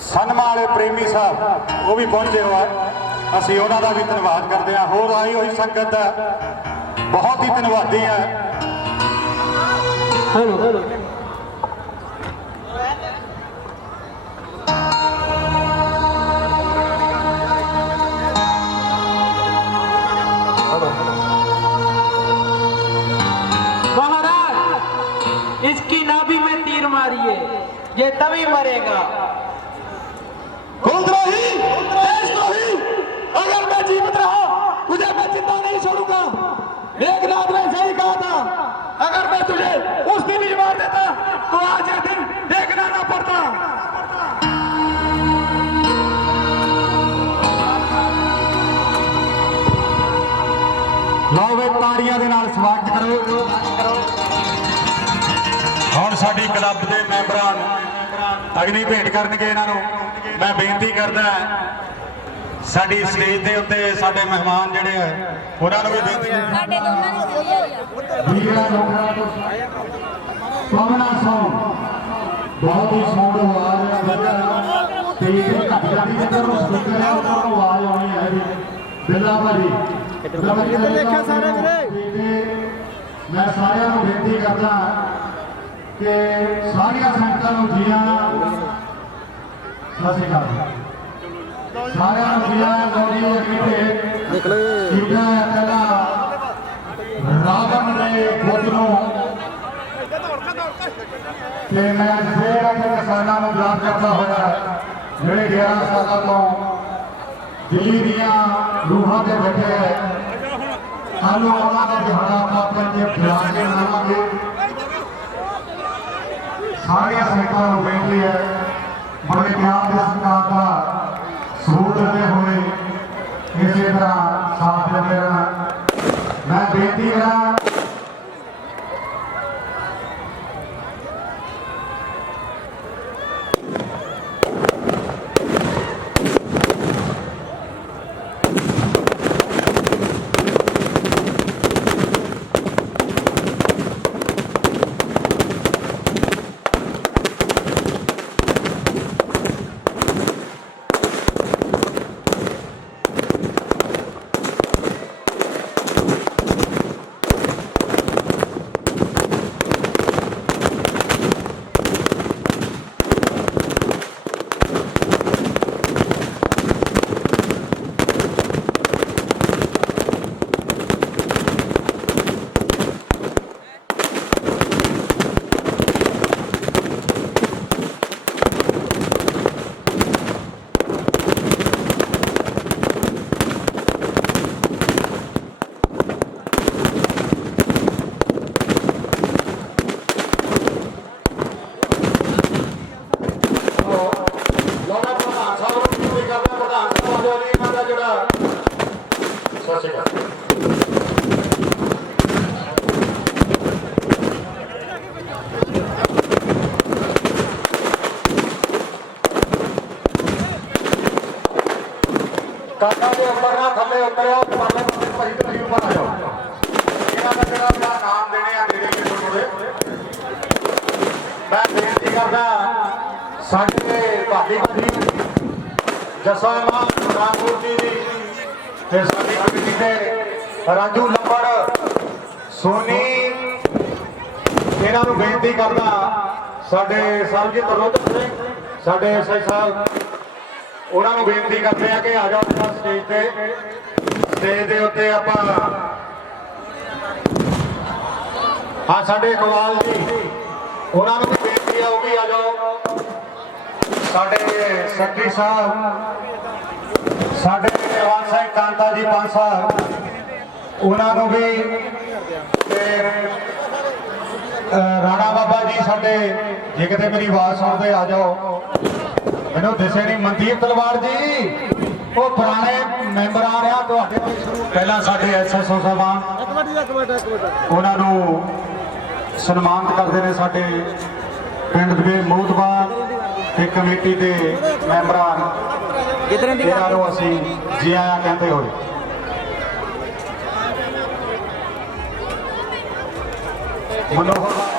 ਸਨਮਾ ਵਾਲੇ ਪ੍ਰੇਮੀ ਸਾਹਿਬ ਉਹ ਵੀ ਪਹੁੰਚੇ ਹੋਏ, ਅਸੀਂ ਉਹਨਾਂ ਦਾ ਵੀ ਧੰਨਵਾਦ ਕਰਦੇ ਹਾਂ। ਹੋਰ ਆਈ ਹੋਈ ਸੰਗਤ ਦਾ ਬਹੁਤ ਹੀ ਧੰਨਵਾਦੀ ਹੈ। महाराज इसकी नाभि में तीर मारिए, ये तभी मरेगा। अगर मैं जीवित रहा तुझे मैं जिंदा नहीं छोड़ूंगा। मेघनाथ ने सही कहा था, अगर मैं तुझे उस दिन ही मार देता तो आज यह दिन देखना ना पड़ता। ਲਓ ਵੇ ਤਾੜੀਆਂ ਦੇ ਨਾਲ ਸਵਾਗਤ ਕਰੋ। ਹੁਣ ਸਾਡੀ ਕਲੱਬ ਦੇ ਮੈਂਬਰਾਂ ਅਗਨੀ ਭੇਟ ਕਰਨਗੇ ਇਹਨਾਂ ਨੂੰ। ਮੈਂ ਬੇਨਤੀ ਕਰਦਾ ਸਾਡੀ ਸਟੇਜ ਦੇ ਉੱਤੇ ਸਾਡੇ ਮਹਿਮਾਨ ਜਿਹੜੇ ਹੈ ਉਹਨਾਂ ਨੂੰ ਵੀ ਬੇਨਤੀ ਸਾਡੇ ਦੋਨਾਂ ਦੀ ਸਹੀ ਹੈ ਸੋਹਣਾ ਸੌਂਗ ਬਹੁਤ ਹੀ ਸੋਹਣੀ ਆਵਾਜ਼ ਹੈ। ਤੇ ਘੱਟ ਜਾਂਦੀ ਜਿੱਧਰ ਨੂੰ ਸਪੀਕਰ ਹੈ ਉਧਰ ਨੂੰ ਆਵਾਜ਼ ਆਉਣੀ ਹੈ ਜੀ। ਬਿੱਲਾ ਭਾਜੀ ਦੇਖਿਆ ਸਾਰੇ ਵੀਰੇ। ਮੈਂ ਸਾਰਿਆਂ ਨੂੰ ਬੇਨਤੀ ਕਰਦਾ ਕਿ ਸਾਰੀਆਂ ਸੰਗਤਾਂ ਨੂੰ ਜੀ ਆਇਆਂ। ਸਤਿ ਸ਼੍ਰੀ ਅਕਾਲ ਸਾਰਿਆਂ ਨੂੰ ਜੀ ਆਇਆਂ। ਗੌਰੀ ਅੱਗੇ ਨਿਕਲੇ ਪਹਿਲਾਂ ਰਾਵਣ ਦੇ ਬੁੱਤ ਨੂੰ ਤੇ ਮੈਂ ਫੇਰ ਆਪਣੇ ਕਿਸਾਨਾਂ ਨੂੰ ਯਾਦ ਕਰਦਾ ਹੋਇਆ ਜਿਹੜੇ 11 ਸਾਲਾਂ ਤੋਂ ਦਿੱਲੀ ਦੀਆਂ ਰੂਹਾਂ ਤੇ ਬੈਠੇ ਹੈ। ਸਾਨੂੰ ਉਹਨਾਂ ਦਾ ਦਿਹਾੜਾ ਆਪਾਂ ਆਪਣੇ ਤੇ ਖਿਲਾ ਕੇ ਮਨਾਵਾਂਗੇ। ਸਾਰੀਆਂ ਸੰਗਤਾਂ ਨੂੰ ਬੇਨਤੀ ਹੈ ਬੜੇ ਪਿਆਰ ਦੇ ਸਤਿਕਾਰ ਦਾ ਸਬੂਤ ਦਿੰਦੇ ਹੋਏ ਇਸੇ ਤਰ੍ਹਾਂ ਸਾਥ ਦਿੰਦੇ ਰਹਿਣਾ। ਮੈਂ ਬੇਨਤੀ ਕਰਾਂ ਕਾਕਾ ਦੇ ਉੱਪਰ ਨਾ ਥੱਲੇ ਉਤਰਿਓ। ਭਾਈ ਤੁਸੀਂ ਉੱਪਰ ਆ ਜਾਓ। ਇਹਨਾਂ ਦਾ ਜਿਹੜਾ ਆਪਣਾ ਨਾਮ ਦੇਣੇ ਆ ਦੇ ਦੇਗੇ ਥੋੜੇ। ਮੈਂ ਬੇਨਤੀ ਕਰਦਾ ਸਾਡੇ ਭਾਗੀ ਜੀ ਜਸਾ ਮਾਨ ਰਾਮੂਰਤੀ ਜੀ ਤੇ ਸਾਡੀ ਕਮੇਟੀ ਦੇ ਰਾਜੂ ਲੰਬੜ ਸੋਨੀ ਇਹਨਾਂ ਨੂੰ ਬੇਨਤੀ ਕਰਦਾ। ਸਾਡੇ ਸਰਬਜੀਤ ਰੋਧਕ ਸਿੰਘ ਸਾਡੇ ਐਸਆਈ ਸਾਹਿਬ ਉਹਨਾਂ ਨੂੰ ਬੇਨਤੀ ਕਰਦੇ ਆ ਕਿ ਆ ਜਾਓ ਸਟੇਜ ਤੇ। ਸਟੇਜ ਦੇ ਉੱਤੇ ਆਪਾਂ ਹਾਂ ਸਾਡੇ ਇਕਬਾਲ ਜੀ ਉਹਨਾਂ ਨੂੰ ਵੀ ਬੇਨਤੀ ਆ ਉਹ ਵੀ ਆ ਜਾਓ। ਸਾਡੇ ਸੈਕਟਰੀ ਸਾਹਿਬ ਸਾਡੇ ਜਵਾਨ ਸਿੰਘ ਕਾਂਤਾ ਜੀ ਪੰਜ ਸਾਹਿਬ ਉਹਨਾਂ ਨੂੰ ਵੀ ਤੇ ਰਾਣਾ ਬਾਬਾ ਜੀ ਸਾਡੇ ਜੇ ਕਿਤੇ ਮੇਰੀ ਆਵਾਜ਼ ਸੁਣਦੇ ਆ ਜਾਓ। ਮੈਨੂੰ ਦਿਸੇ ਨਹੀਂ ਮਨਦੀਪ ਤਲਵਾਰ ਜੀ, ਉਹ ਪੁਰਾਣੇ ਮੈਂਬਰ ਆ ਰਿਹਾ ਤੁਹਾਡੇ ਤੋਂ ਸ਼ੁਰੂ। ਪਹਿਲਾਂ ਸਾਡੇ ਐਸਐਸਓ ਸਾਹਿਬਾਨ ਉਹਨਾਂ ਨੂੰ ਸਨਮਾਨਿਤ ਕਰਦੇ ਨੇ, ਸਾਡੇ ਪਿੰਡ ਦੇ ਮੋਹਤਬਾਰ ਤੇ ਕਮੇਟੀ ਦੇ ਮੈਂਬਰਾਂ ਇਹਨਾਂ ਨੂੰ ਅਸੀਂ ਜੀ ਆਇਆਂ ਕਹਿੰਦੇ ਹੋਏ ਮਨੋਹਰ